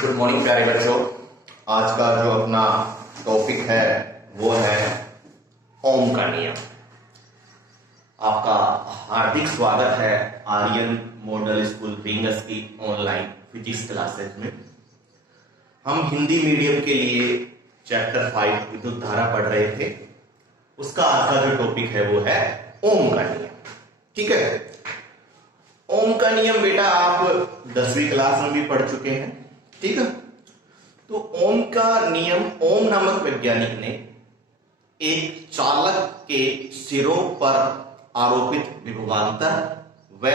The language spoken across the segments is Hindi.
गुड मॉर्निंग प्यारे बच्चों। आज का जो अपना टॉपिक है वो है ओम का नियम। आपका हार्दिक स्वागत है आर्यन मॉडल स्कूल रिंगस की ऑनलाइन फिजिक्स क्लासेस में। हम हिंदी मीडियम के लिए चैप्टर 5 विद्युत धारा पढ़ रहे थे। उसका आज का जो टॉपिक है वो है ओम का नियम। ठीक है, ओम का नियम बेटा आप 10वीं क्लास में भी पढ़ चुके हैं। ठीक है, तो ओम का नियम, ओम नामक वैज्ञानिक ने एक चालक के सिरों पर आरोपित विभवांतर व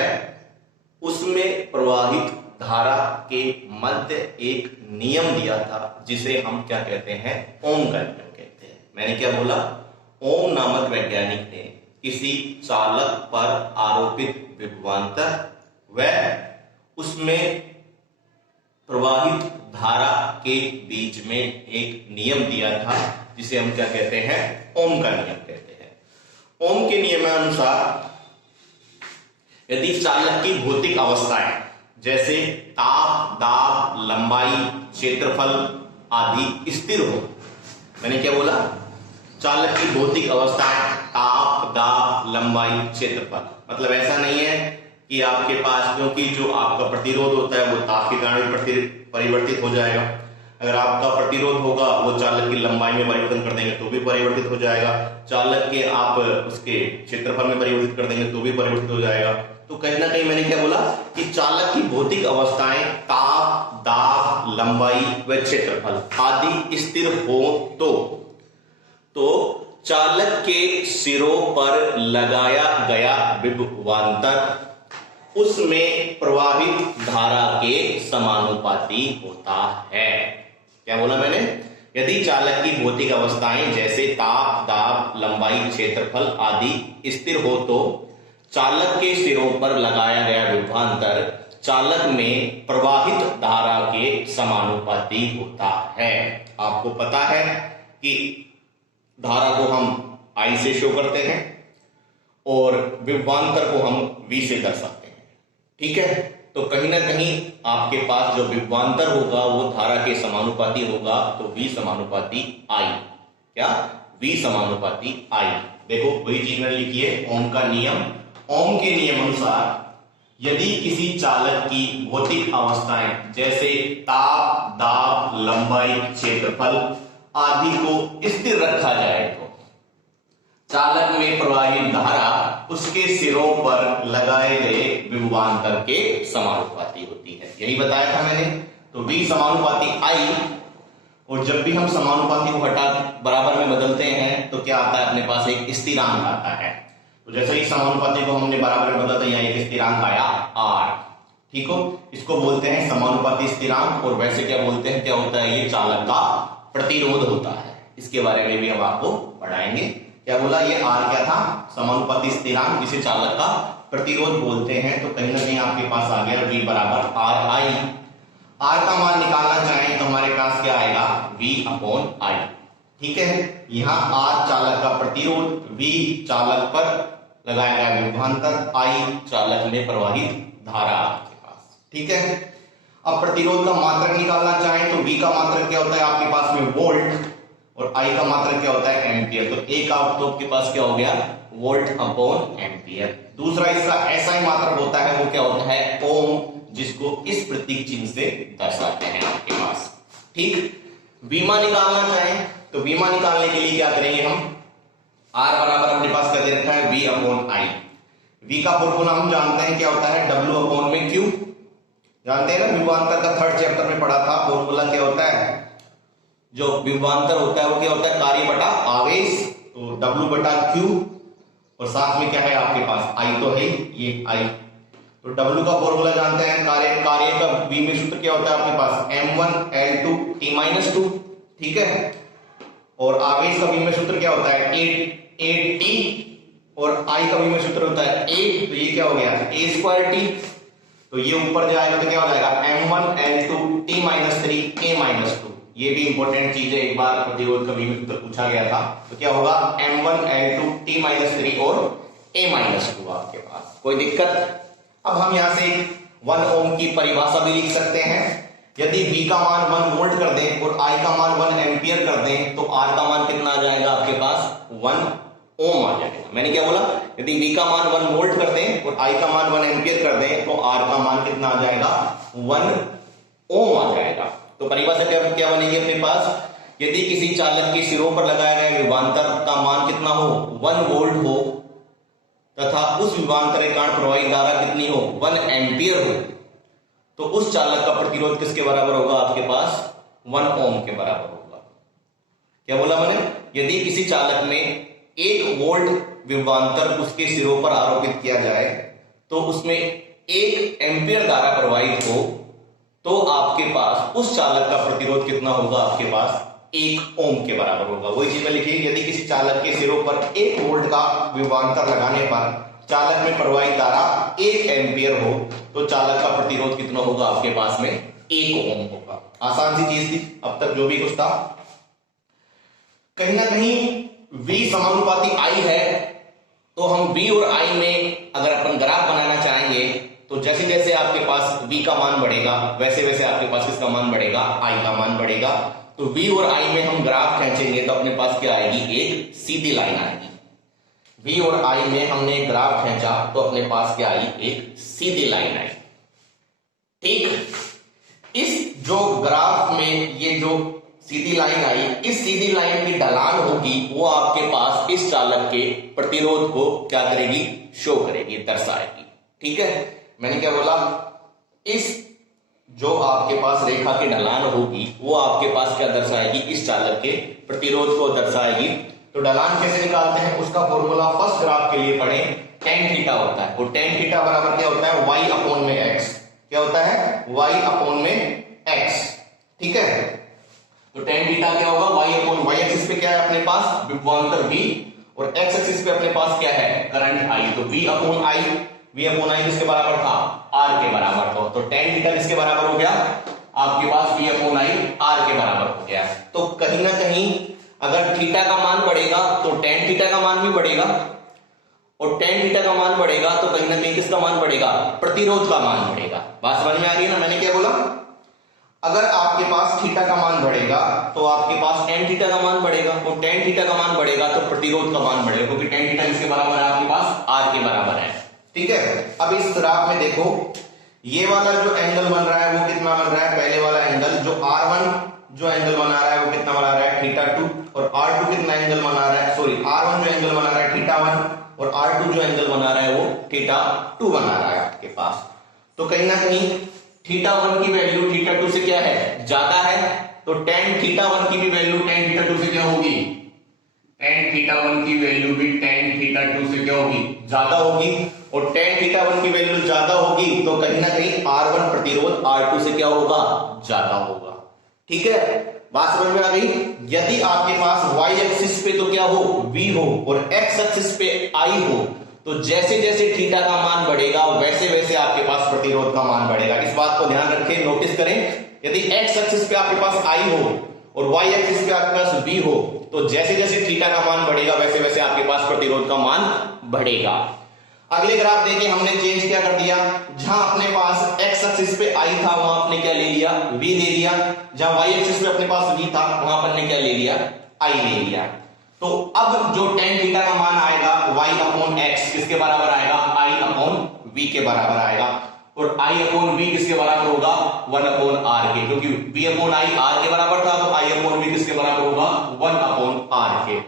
उसमें प्रवाहित धारा के मध्य एक नियम दिया था जिसे हम क्या कहते हैं, ओम का नियम कहते हैं। मैंने क्या बोला, ओम नामक वैज्ञानिक ने किसी चालक पर आरोपित विभवांतर व उसमें प्रवाहित धारा के बीच में एक नियम दिया था जिसे हम क्या कहते हैं, ओम का नियम कहते हैं। ओम के नियमानुसार यदि चालक की भौतिक अवस्थाएं जैसे ताप, दाब, लंबाई, क्षेत्रफल आदि स्थिर हो, मैंने क्या बोला, चालक की भौतिक अवस्थाएं ताप, दाब, लंबाई, क्षेत्रफल, मतलब ऐसा नहीं है कि आपके पास, क्योंकि जो आपका प्रतिरोध होता है वो ताप के कारण परिवर्तित हो जाएगा। अगर आपका प्रतिरोध होगा वो चालक की लंबाई में परिवर्तन कर देंगे तो भी परिवर्तित हो जाएगा। चालक के आप उसके क्षेत्रफल में परिवर्तित कर देंगे तो भी परिवर्तित हो जाएगा। तो कहीं ना कहीं मैंने क्या बोला कि चालक की भौतिक अवस्थाएं ताप, दाब, लंबाई व क्षेत्रफल आदि स्थिर हो तो चालक के सिरों पर लगाया गया विभवांतर उसमें प्रवाहित धारा के समानुपाती होता है। क्या बोला मैंने, यदि चालक की भौतिक अवस्थाएं जैसे ताप, दाब, लंबाई, क्षेत्रफल आदि स्थिर हो तो चालक के सिरों पर लगाया गया विभवांतर चालक में प्रवाहित धारा के समानुपाती होता है। आपको पता है कि धारा को हम I से शो करते हैं और विभवांतर को हम V से दर्शाते हैं। ठीक है, तो कहीं ना कहीं आपके पास जो विभवांतर होगा वो धारा के समानुपाती होगा, तो V समानुपाती I। क्या, V समानुपाती I। देखो वही चीज मैंने लिखी है, ओम का नियम। ओम के नियम अनुसार यदि किसी चालक की भौतिक अवस्थाएं जैसे ताप, दाब, लंबाई, क्षेत्रफल आदि को स्थिर रखा जाए तो चालक में प्रवाहित धारा उसके सिरों पर लगाए गए विभवांतर के समानुपाती होती है। यही बताया था मैंने। तो V समानुपाती I, और जब भी हम समानुपाती को हटा बराबर में बदलते हैं तो क्या आता है, अपने पास एक स्थिरांक आता है। तो जैसे ही समानुपाती को हमने बराबर में बदला तो यहाँ एक स्थिरांक आया R। ठीक हो, इसको बोलते हैं समानुपाती स्थिरांक। और वैसे क्या बोलते हैं, क्या होता है, ये चालक का प्रतिरोध होता है। इसके बारे में भी हम आपको पढ़ाएंगे। क्या बोला, ये R क्या था, समानुपाती स्थिरांक जिसे चालक का प्रतिरोध बोलते हैं। तो कहीं ना कहीं आपके पास आ गया V बराबर RI। R का मान निकालना चाहें तो हमारे पास क्या आएगा, V/I। ठीक है, यहाँ R चालक का प्रतिरोध, V चालक पर लगाया गया विभवांतर, I चालक में प्रवाहित धारा आपके पास। ठीक है, अब प्रतिरोध का मात्रक निकालना चाहें तो V का मात्रक क्या होता है आपके पास में, वोल्ट, और I का मात्रक क्या होता है, एम्पियर। तो एक आपके पास क्या हो गया, वोल्ट/एम्पियर। दूसरा इसका SI मात्रक होता है, वो क्या होता है, ओम, जिसको इस प्रतीक चिन्ह से दर्शाते हैं आपके पास। ठीक, वीमा निकालना चाहें तो वीमा निकालने के लिए क्या करेंगे हम, R बराबर अपने पास क्या दे रखा है, V/I। V का फॉर्मूला हम जानते हैं क्या होता है, W/Q। जानते हैं ना, विभवांतर का 3rd चैप्टर में पढ़ा था। फॉर्मूला क्या होता है, जो विभवांतर होता है वो क्या होता है, कार्य बटा आवेश। तो W/Q, और साथ में क्या है आपके पास, I तो है, ये I। तो W का फॉर्मूला जानते हैं, कार्य का V में सूत्र क्या होता है आपके पास, m1L2T-2। ठीक है, और आवेश का V में सूत्र क्या होता है, 8T, और I का V में सूत्र होता है 8। तो ये क्या हो गया, A²T। तो ये ऊपर जाएगा तो क्या हो जाएगा, m1L2T-3A-2। ये भी इंपॉर्टेंट चीज है, एक बार प्रतिरोध का V में सूत्र पूछा गया था। तो क्या होगा, m1L2T-3 और A-2 आपके पास। कोई दिक्कत? अब हम यहां से 1 ओम की परिभाषा भी लिख सकते हैं। यदि V का मान 1 वोल्ट कर दें और I का मान 1 एम्पियर कर दें तो R का मान कितना आ जाएगा आपके पास 1 ओम आ जाएगा। मैंने क्या बोला, यदि V का मान 1 वोल्ट कर दें और I का मान 1 एम्पियर कर दें तो R का मान कितना आ जाएगा 1 ओम आ जाएगा। तो परिभाषा क्या बनेगी अपने पास, यदि किसी चालक के सिरों पर लगाया गया विभवांतर का मान कितना हो 1 वोल्ट हो तथा उस विभवांतर के कारण प्रवाहित धारा कितनी हो 1 एम्पियर हो तो उस चालक का प्रतिरोध किसके बराबर होगा आपके पास 1 ओम के बराबर होगा। क्या बोला मैंने, यदि किसी चालक में 1 वोल्ट विभवांतर उसके सिरों पर आरोपित किया जाए तो उसमें 1 एम्पियर धारा प्रवाहित हो तो आपके पास उस चालक का प्रतिरोध कितना होगा आपके पास 1 ओम के बराबर होगा। वही चीज में लिखिए, यदि किसी चालक के सिरों पर 1 वोल्ट का विभवांतर लगाने पर चालक में प्रवाहित धारा 1 एम्पियर हो तो चालक का प्रतिरोध कितना होगा आपके पास में 1 ओम होगा। आसान सी चीज थी अब तक जो भी कुछ था। कहीं ना कहीं V समानुपाती I है तो हम V और I में अगर अपन ग्राफ बनाना चाहेंगे तो जैसे जैसे आपके पास V का मान बढ़ेगा वैसे वैसे आपके पास किसका मान बढ़ेगा I का मान बढ़ेगा। तो V और I में हम ग्राफ खींचेंगे तो अपने पास क्या आएगी, एक सीधी लाइन आएगी। V और I में हमने ग्राफ खींचा तो अपने पास क्या आई, एक सीधी लाइन आई। ठीक, इस जो ग्राफ में ये जो सीधी लाइन आई, इस सीधी लाइन की ढलान होगी वो आपके पास इस चालक के प्रतिरोध को क्या करेगी, शो करेगी, दर्शाएगी। ठीक है, मैंने क्या बोला, इस जो आपके पास रेखा की ढलान होगी वो आपके पास क्या दर्शाएगी, इस चालक के प्रतिरोध को दर्शाएगी। तो ढलान कैसे निकालते हैं, उसका फॉर्मूला फर्स्ट ग्राफ के लिए पढ़े, tan थीटा होता है। और tan थीटा बराबर क्या होता है, y अपॉन में x। क्या होता है, y अपॉन में x। ठीक है, तो tan थीटा क्या होगा, y अपॉन y एक्सिस पे क्या है अपने पास विभवांतर V और x एक्सिस पे अपने पास क्या है, करंट I। तो V अपॉन I किसके बराबर था, R के बराबर था। तो tan थीटा किसके बराबर हो गया आपके पास, V अपॉन I R के बराबर हो गया। तो कहीं ना कहीं अगर थीटा का मान बढ़ेगा तो tan थीटा का मान भी बढ़ेगा और tan थीटा का मान बढ़ेगा तो कहीं ना कहीं किसका मान बढ़ेगा, प्रतिरोध का मान बढ़ेगा। बात समझ में आ रही है ना, मैंने क्या बोला, अगर आपके पास थीटा का मान बढ़ेगा तो आपके पास tan थीटा का मान बढ़ेगा और tan थीटा का मान बढ़ेगा तो प्रतिरोध का मान बढ़ेगा, क्योंकि tan थीटा किसके बराबर है आपके पास, R के बराबर है। ठीक है, अब इस ग्राफ में देखो ये वाला जो एंगल बन रहा है वो कितना बन रहा है, पहले वाला एंगल जो R1 जो एंगल बना रहा है वो कितना बना रहा है, θ2, और R2 कितना एंगल बना रहा है, सॉरी R1 जो एंगल बना रहा है θ1 और R2 जो एंगल बना रहा है वो θ2 बना रहा है आपके पास। तो कहीं ना कहीं θ1 की वैल्यू θ2 से क्या है, ज्यादा है, तो tan θ1 की भी वैल्यू tan θ2 से क्या होगी, tan θ1 की वैल्यू भी tan θ2 से क्या होगी, ज्यादा होगी। और tan θ1 की वैल्यू ज्यादा होगी तो कहीं ना कहीं R1 प्रतिरोध R2 से क्या होगा, ज्यादा होगा। ठीक है, बात समझ में आ गई। यदि आपके पास y एक्सिस पे तो क्या हो, V हो और x एक्सिस पे I हो तो जैसे जैसे थीटा का मान बढ़ेगा वैसे वैसे आपके पास प्रतिरोध का मान बढ़ेगा। इस बात को ध्यान रखें, नोटिस करें, यदि x एक्सिस पे आपके पास I हो और y एक्सिस पे आपके पास V हो तो जैसे जैसे थीटा का मान बढ़ेगा वैसे वैसे आपके पास प्रतिरोध का मान बढ़ेगा। अगले ग्राफ देखिए, हमने चेंज क्या कर दिया, जहां अपने पास x एक्सिस पे I था वहां आपने क्या ले लिया, V दे दिया, जहां y एक्सिस पे अपने पास V था वहां अपन ने क्या ले लिया, I ले लिया। तो अब जो tan थीटा का मान आएगा y अपॉन x किसके बराबर आएगा, I अपॉन V के बराबर आएगा। और I अपॉन V किसके बराबर होगा, 1 अपॉन R के, क्योंकि V अपॉन I R के बराबर था तो I अपॉन V किसके बराबर होगा, 1 अपॉन R के।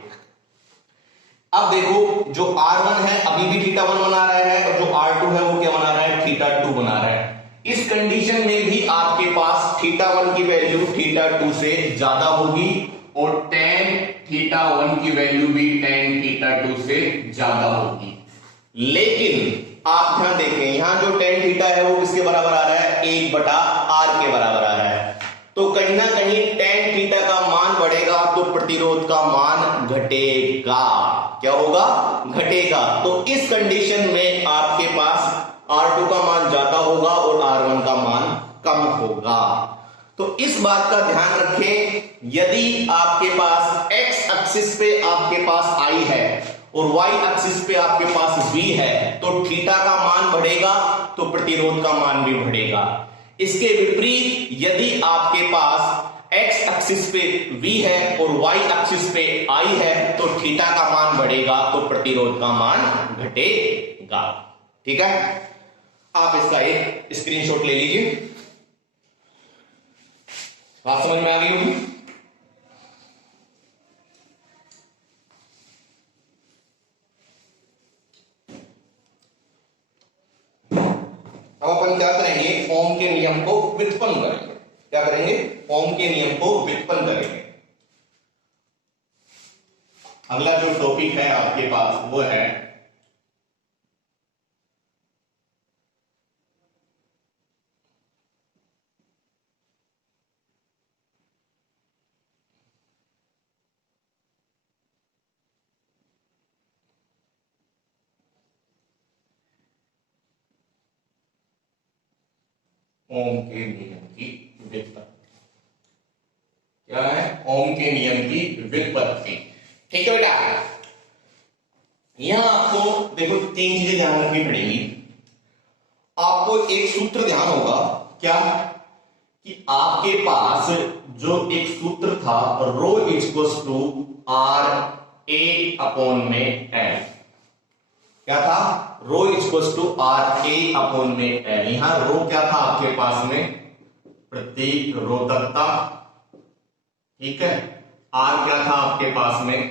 अब देखो जो R1 है अभी भी θ1 बना रहा है और जो R2 है वो क्या बना रहा है, θ2 बना रहा है। इस कंडीशन में भी आपके पास θ1 की वैल्यू θ2 से ज्यादा होगी और tan θ1 की वैल्यू भी tan θ2 से ज्यादा होगी। लेकिन आप ध्यान देखें, यहां जो tan थीटा है वो किसके बराबर आ रहा है, 1/r के बराबर आ रहा है। तो कहीं ना कहीं tan थीटा का मान बढ़ेगा तो प्रतिरोध का मान घटेगा। क्या होगा, घटेगा। तो इस कंडीशन में आपके पास R2 का मान ज्यादा होगा और R1 का मान कम होगा। तो इस बात का ध्यान रखें, यदि आपके पास x एक्सिस पे आपके पास I है और y एक्सिस पे आपके पास V है तो थीटा का मान बढ़ेगा तो प्रतिरोध का मान भी बढ़ेगा। इसके विपरीत यदि आपके पास x एक्सिस पे v है और y एक्सिस पे I है तो थीटा का मान बढ़ेगा तो प्रतिरोध का मान घटेगा। ठीक है, आप इसका एक स्क्रीनशॉट ले लीजिए। बात समझ में आ गई होगी। अब अपन क्या करेंगे, ओम के नियम को व्युत्पन्न करेंगे। क्या करेंगे, ओम के नियम को व्युत्पन्न करेंगे। अगला जो टॉपिक है आपके पास वो है ओम के नियम की व्युत्पत्ति। क्या है, ओम के नियम की व्युत्पत्ति। ठीक है बेटा, यहां आपको देखो 3 चीजें ध्यान रखनी पड़ेगी। आपको एक सूत्र ध्यान होगा, क्या कि आपके पास जो एक सूत्र था rho equals to R A upon में एल। क्या था, rho equals to R A upon में एल। यहां रो क्या था आपके पास में, प्रतिरोधकता। ठीक है, आर क्या था आपके पास में,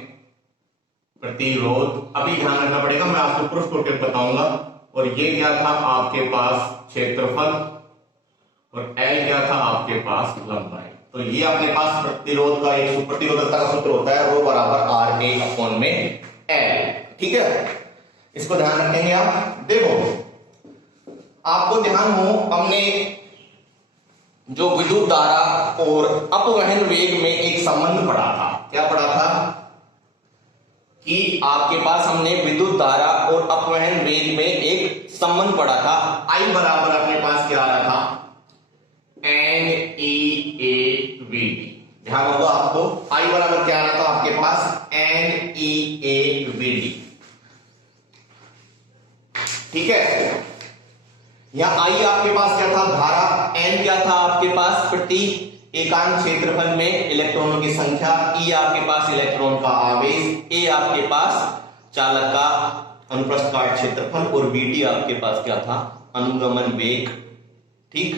प्रतिरोध। अभी ध्यान रखना पड़ेगा, मैं आपको प्रूफ करके बताऊंगा। और ये क्या था आपके पास, क्षेत्रफल। और एल क्या था आपके पास, लंबाई। तो ये अपने पास प्रतिरोध का एक प्रतिरोधकता का सूत्र होता है, रो बराबर आर ए अपॉन में एल। ठीक है, इसको ध्यान रखेंगे आप। देखो आपको ध्यान हो, हमने जो विद्युत धारा और अपवहन वेग में एक संबंध पढ़ा था। क्या पढ़ा था कि आपके पास हमने विद्युत धारा और अपवहन वेग में एक संबंध पढ़ा था। आई बराबर अपने पास क्या आ रहा था, N E A V D. ध्यान होगा आपको, आई बराबर क्या आ रहा था आपके पास, N E A V D. ठीक है, यहां आई आपके पास क्या था, धारा। एन क्या था आपके पास, प्रति एकांक क्षेत्रफल में इलेक्ट्रॉनों की संख्या। ई आपके पास इलेक्ट्रॉन का आवेश। ए आपके पास चालक का अनुप्रस्थ काट क्षेत्रफल। और वीडी आपके पास क्या था, अनुगमन वेग। ठीक,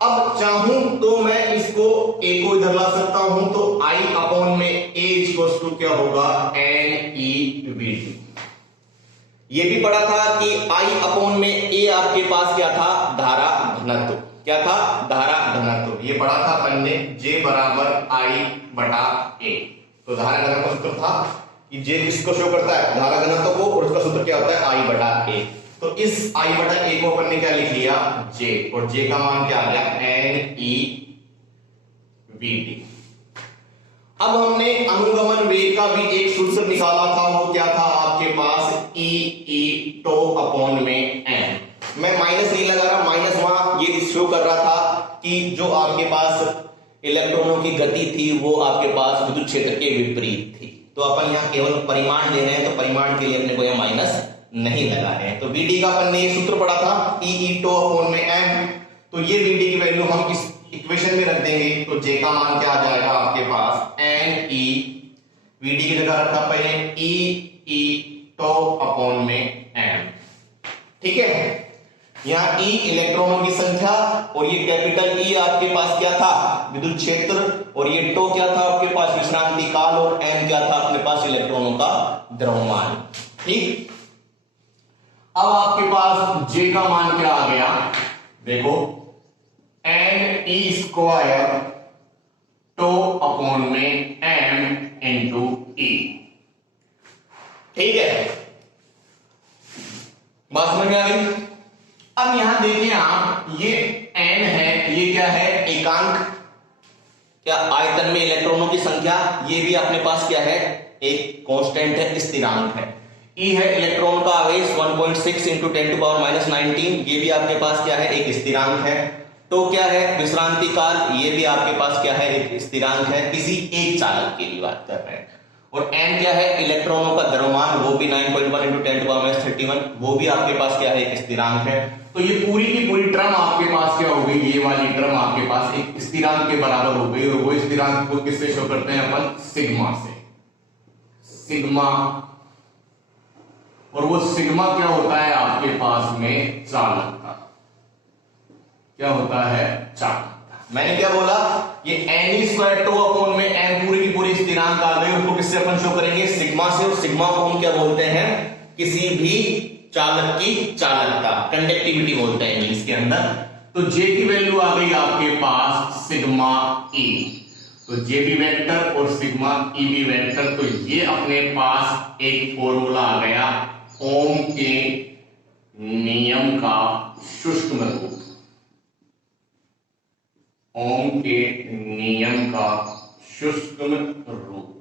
अब चाहूं तो मैं इसको ए को इधर ला सकता हूं, तो आई अपॉन में ए इक्वल्स टू क्या होगा, एन ई वी डी। ये भी पढ़ा था कि आई अपॉन में ए आपके पास क्या था, धारा घनत्व। क्या था, धारा घनत्व। ये पढ़ा था अपन ने, जे बराबर आई बटा ए। तो धारा घनत्व का सूत्र था कि जे किसको शो करता है, धारा घनत्व को, और उसका सूत्र क्या होता है, आई बटा ए। तो इस आई बटा ए को अपन ने क्या लिख लिया, जे। और जे का मान क्या आ गया, एन ई वी डी। अब हमने अनुगमन वेग का भी एक सूत्र निकाला था, वो क्या था आपके पास, ई ई टो अपॉन में एन। मैं माइनस नहीं लगा रहा, माइनस वहां ये शो कर रहा था कि जो आपके पास इलेक्ट्रॉनों की गति थी वो आपके पास विद्युत क्षेत्र के विपरीत थी। तो अपन यहाँ केवल परिमाण ले रहे हैं, तो परिमाण के लिए अपने को यह माइनस नहीं लगा रहे हैं। तो वीडी का अपन ने ये सूत्र पढ़ा था, ई ई टो अपॉन में एन। तो ये वीडी की वैल्यू हम इस इक्वेशन में रख देंगे, तो जे का मान क्या आ जाएगा आपके पास, एन ई, वीडी की जगह रखा पहले ई ई टो अपॉन में एन। ठीक है, यहाँ ई इलेक्ट्रॉनों की संख्या और ये कैपिटल ई आपके पास क्या था, विद्युत क्षेत्र। और ये टो क्या था आपके पास, विश्रांति काल। और एन क्या था अपने पास, इलेक्ट्रॉनों का द्रव्यमान। ठीक, अब आपके पास जे का मान क्या आ गया, देखो N E square tau upon में एम इंटू ई। ठीक है, बात समझ में आ गई। अब यहां देखिए आप, ये एन है, ये क्या है, एकांक। क्या, आयतन में इलेक्ट्रॉनों की संख्या। ये भी अपने पास क्या है, एक कांस्टेंट है, स्थिरांक है। ई है इलेक्ट्रॉन का आवेश 1.6 इंटू 10⁻19। ये भी आपके पास क्या है, एक स्थिरांक है। तो क्या है, विश्रांति काल। ये भी आपके पास क्या है, एक स्थिरांक है, किसी एक चालक के लिए बात कर रहे हैं। और एन क्या है, इलेक्ट्रॉनों का द्रव्यमान, वो भी 9.1 इंटू 10⁻31। वो भी आपके पास क्या है, एक स्थिरांक है। तो ये पूरी की पूरी टर्म आपके पास पास एक स्थिरांक के बराबर हो गई, और वो स्थिरांक को किससे शो करते हैं अपन? सिग्मा से। सिग्मा, और वो सिग्मा क्या होता है आपके पास में? चालकता। क्या होता है? चालकता। मैंने क्या बोला? ये एन स्क्वायर टू अपॉन में एन पूरी की पूरी स्थिरांक आ गई, उसको किससे अपन शो करेंगे? सिग्मा से। और सिग्मा को हम क्या बोलते हैं? किसी भी चालक की चालकता, कंडक्टिविटी बोलते हैं इंग्लिश के अंदर। तो जे की वैल्यू आ गई आपके पास सिग्मा ई, तो जे बी वेक्टर और सिग्मा ई बी वेक्टर, तो ये अपने पास एक फॉर्मूला आ गया ओम के नियम का सूक्ष्म रूप। ओम के नियम का सूक्ष्म रूप,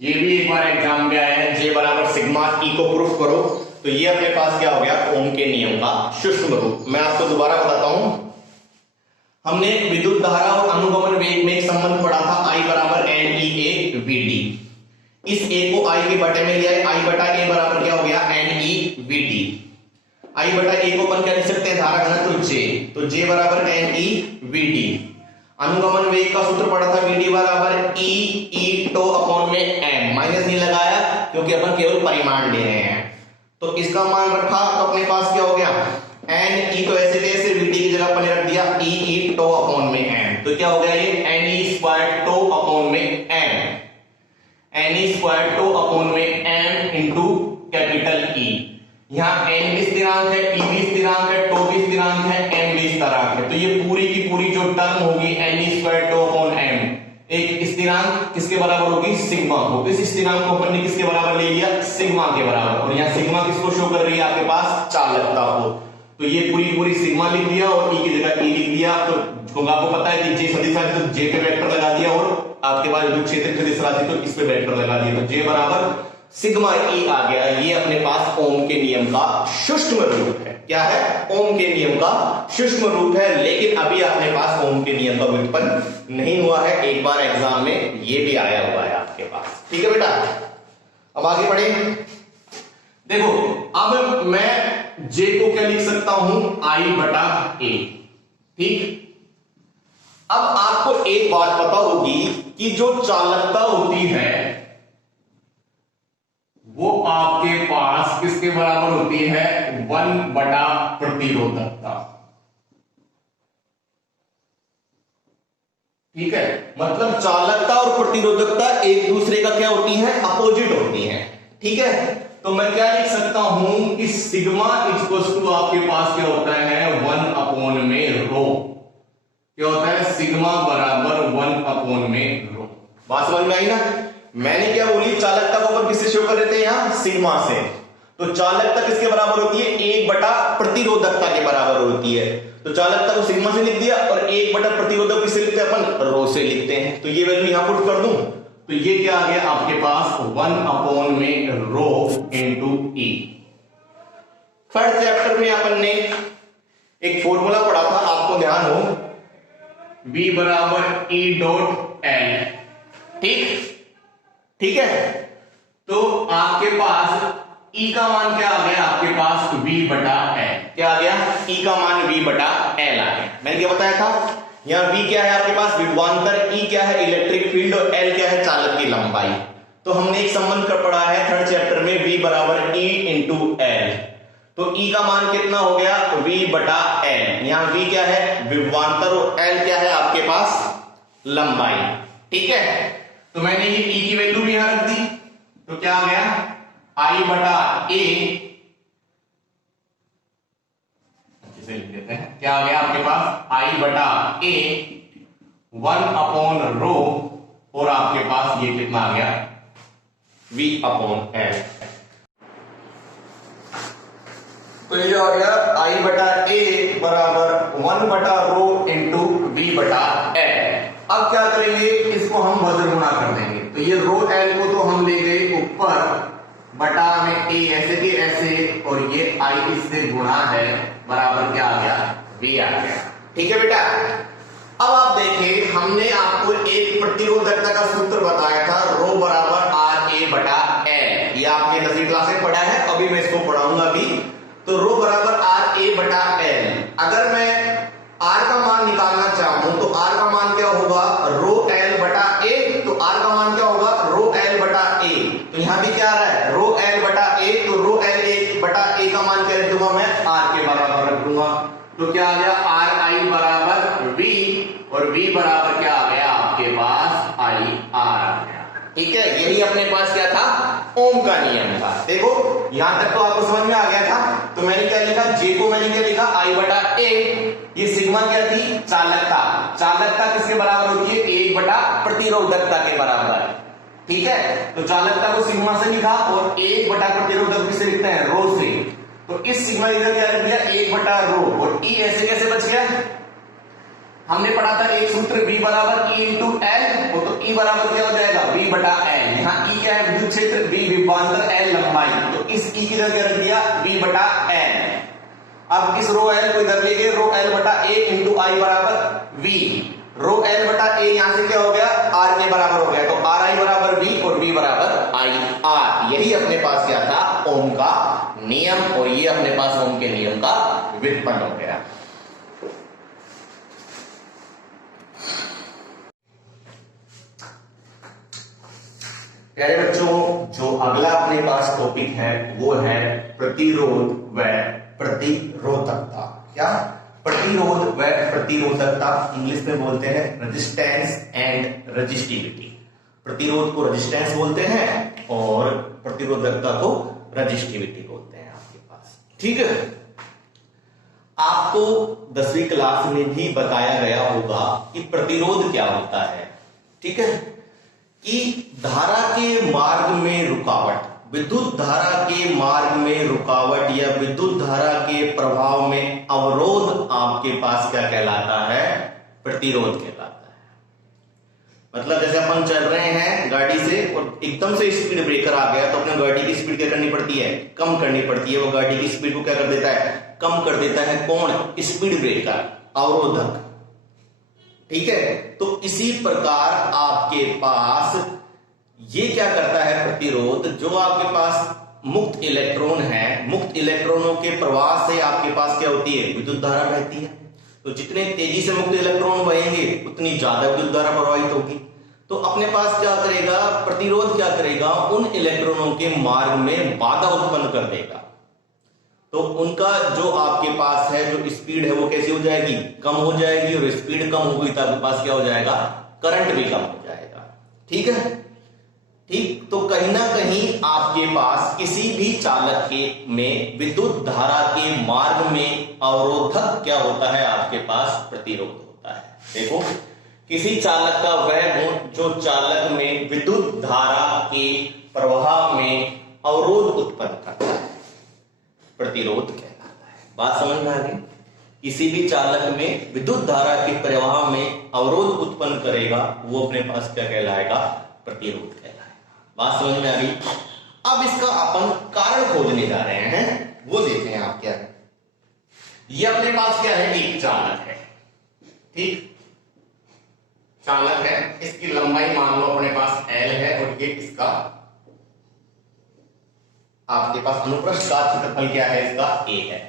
ये भी एक बार एग्जाम में आया है। जे बराबर सिग्मा ई को प्रूफ करो, तो ये अपने पास क्या हो गया? ओम के नियम का सूक्ष्म रूप। मैं आपको दोबारा बताता हूं। हमने विद्युत धारा और अनुगमन वेग में एक संबंध पढ़ा था, आई बराबर N E A V D. इस ए को आई के बटे में लिया है, आई बटा ए बराबर क्या हो गया? N E V D. I बटा ए को अपन क्या लिख सकते हैं? धारा घनत्व जे, तो जे बराबर एन ई वी डी। अनुगमन वेग का सूत्र पढ़ा था, वीडी बराबर ई ई टो अपॉन में एम। माइनस नहीं लगाया क्योंकि अपन केवल परिमाण ले रहे हैं, तो इसका मान रखा, तो अपने पास क्या हो गया? एन ई, तो ऐसे कैसे वीडी की जगह पर रख दिया ई ई टो अपॉन में एम, तो क्या हो गया? ये N E square tau upon में M, N E square tau upon में एम इंटू कैपिटल ई। यहाँ एन भी स्थिरांक है, ई भी स्थिरांक है, टो भी स्थिरांक है, एम भी स्थिरांक है, तो ये पूरी की पूरी जो टर्म होगी N E square tau upon M, एक स्थिरांक किसके बराबर होगी? सिग्मा को। इस स्थिरांक को अपन ने किसके बराबर ले लिया? सिग्मा के बराबर। और यहाँ सिग्मा किसको शो कर रही है? आपके पास चालकता को। तो ये पूरी पूरी सिग्मा लिख दिया और ई की जगह ई लिख दिया। तो आपको पता है कि जे सदिश राशि, तो जे पे वेक्टर लगा दिया, और आपके पास विद्युत क्षेत्र सदिश राशि, तो इस पे वेक्टर लगा दिया, तो जे बराबर सिग्मा ई आ गया। ये अपने पास ओम के नियम का सूक्ष्म रूप है। क्या है? ओम के नियम का सूक्ष्म रूप है। लेकिन अभी अपने पास ओम के नियम का व्युत्पन्न नहीं हुआ है, एक बार एग्जाम में ये भी आया हुआ है आपके पास। ठीक है बेटा, अब आगे बढ़े। देखो, अब मैं जे को क्या लिख सकता हूं? आई बटा ए। ठीक, अब आपको एक बात पता होगी कि जो चालकता होती है वो आपके पास किसके बराबर होती है? 1 बटा प्रतिरोधकता। ठीक है, मतलब चालकता और प्रतिरोधकता एक दूसरे का क्या होती हैं? अपोजिट होती हैं। ठीक है, तो मैं क्या लिख सकता हूं कि सिग्मा इक्वल्स टू आपके पास क्या होता है? 1 अपॉन में रो। क्या होता है? सिग्मा बराबर 1 अपॉन में रो। बात समझ में आई ना? मैंने क्या बोली? चालकता को अपन किससे शो कर देते हैं? यहां सिग्मा से। तो चालकता किसके बराबर होती है? 1 बटा प्रतिरोधकता के बराबर होती है। तो चालकता को सिग्मा से लिख दिया, और 1 बटा प्रतिरोधक किससे लिखते हैं? अपन रो से लिखते हैं। तो ये वैल्यू यहां पुट कर दूं, तो ये क्या आ गया आपके पास? 1 अपॉन में रो इंटू ई। थर्ड चैप्टर में अपन ने एक फॉर्मूला पढ़ा था, आपको ध्यान हो, V बराबर ई डॉट एल। ठीक है, तो आपके पास E का मान क्या आ गया? आपके पास V बटा एल। क्या आ गया? E का मान V बटा एल आ गया। मैंने क्या बताया था? यहाँ V क्या है आपके पास? विभवांतर, E क्या है? इलेक्ट्रिक फील्ड, और L क्या है? चालक की लंबाई। तो हमने एक संबंध कर पढ़ा है थर्ड चैप्टर में, V बराबर E इंटू एल। तो E का मान कितना हो गया? V बटा एल। यहाँ V क्या है? विभवांतर, और L क्या है आपके पास? लंबाई। ठीक है, तो मैंने ये E की वैल्यू भी यहां रख दी, तो क्या आ गया? I बटा A, इसे लिख देते हैं, क्या आ गया आपके पास? I बटा A 1 अपॉन रो, और आपके पास ये कितना आ गया? V upon L. तो ये आ गया I बटा A बराबर 1 बटा रो इंटू V बटा एल। अब क्या करेंगे? इसको हम वज्र गुणा कर देंगे। तो ये रो एल को तो हम ले गए ऊपर, बटा में ए ऐसे के ऐसे, और ये आई इससे गुणा है, बराबर क्या आ गया? V आ गया। ठीक है बेटा, अब आप देखें, हमने आपको एक प्रतिरोधकता का सूत्र बताया था, रो बराबर आर ए बटा एल। ये आपने 10वीं क्लास में पढ़ा है, अभी मैं इसको पढ़ाऊंगा अभी। तो रो बराबर आर ए बटा एल। अगर मैं आर का मान निकाल तो क्या आ गया आर आई बराबर वी, और वी बराबर क्या आ गया आपके पास आई आर आ गया। ठीक है, यही अपने पास क्या था, ओम का नियम था। देखो यहां तक तो आपको समझ में आ गया था। तो मैंने क्या लिखा, जे को मैंने क्या लिखा, आई बटा ए। ये सिग्मा क्या थी, चालकता। चालकता किसके बराबर होती है, 1 बटा प्रतिरोधकता के बराबर। ठीक है, तो चालकता को सिग्मा से लिखा और 1 बटा प्रतिरोधक किससे लिखते हैं, रो से। तो इस सिग्मा इधर क्या लिख दिया, 1 बटा रो, और ई ऐसे कैसे बच गया, हमने पढ़ा था एक सूत्र V बराबर E इंटू एल, तो E बराबर क्या हो जाएगा, V बटा एल। यहाँ E क्या है, विद्युत क्षेत्र, V विभवांतर, L लंबाई, तो इस E की जगह रख दिया V बटा एल। अब इस रो एल को इधर ले गए, रो एल बटा ए इंटू आई बराबर V। रो एल बटा ए यहां से क्या हो गया, आर के बराबर हो गया, तो आर आई बराबर V और V बराबर आई आर। यही अपने पास क्या था, ओम का नियम, और ये अपने पास ओम के नियम का व्युत्पन्न हो गया। प्यारे बच्चों, जो अगला अपने पास टॉपिक है वो है प्रतिरोध व प्रतिरोधकता। क्या, प्रतिरोध व प्रतिरोधकता, इंग्लिश में बोलते हैं रेजिस्टेंस एंड रेजिस्टिविटी। प्रतिरोध को रेजिस्टेंस बोलते हैं और प्रतिरोधकता को रेजिस्टिविटी बोलते हैं आपके पास। ठीक है, आपको 10वीं क्लास में भी बताया गया होगा कि प्रतिरोध क्या होता है। ठीक है, कि धारा के मार्ग में रुकावट, विद्युत धारा के मार्ग में रुकावट या विद्युत धारा के प्रभाव में अवरोध आपके पास क्या कहलाता है, प्रतिरोध कहलाता है। मतलब जैसे अपन चल रहे हैं गाड़ी से और एकदम से स्पीड ब्रेकर आ गया, तो अपने गाड़ी की स्पीड क्या करनी पड़ती है, कम करनी पड़ती है। वो गाड़ी की स्पीड को क्या कर देता है, कम कर देता है। कौन, स्पीड ब्रेकर, अवरोधक। ठीक है, तो इसी प्रकार आपके पास ये क्या करता है, प्रतिरोध, जो आपके पास मुक्त इलेक्ट्रॉन है, मुक्त इलेक्ट्रॉनों के प्रवाह से आपके पास क्या होती है, विद्युत धारा बहती है। तो जितने तेजी से मुक्त इलेक्ट्रॉन बहेंगे उतनी ज्यादा विद्युत धारा प्रवाहित होगी। तो अपने पास क्या करेगा, प्रतिरोध क्या करेगा, उन इलेक्ट्रॉनों के मार्ग में बाधा उत्पन्न कर देगा। तो उनका जो आपके पास है जो स्पीड है वो कैसी हो जाएगी, कम हो जाएगी, और स्पीड कम हो गई तो आपके पास क्या हो जाएगा, करंट भी कम हो जाएगा। ठीक है, ठीक। तो कहीं ना कहीं आपके पास किसी भी चालक के में विद्युत धारा के मार्ग में अवरोधक क्या होता है, आपके पास प्रतिरोध होता है। देखो, किसी चालक का वह गुण जो चालक में विद्युत धारा के प्रवाह में अवरोध उत्पन्न करता है, प्रतिरोध कहलाता है। बात समझ में आ गई। किसी भी चालक में विद्युत धारा के प्रवाह में अवरोध उत्पन्न करेगा, वो अपने पास क्या कहलाएगा, प्रतिरोध कहलाएगा। बात समझ में आ गई। अब इसका अपन कारण खोजने जा रहे हैं, वो देखते हैं आप क्या है। ये अपने पास क्या है, एक चालक है। ठीक, चालक है, इसकी लंबाई मान लो अपने पास L है, और ये इसका आपके पास अनुप्रस्थ का क्षेत्रफल क्या है, इसका A है।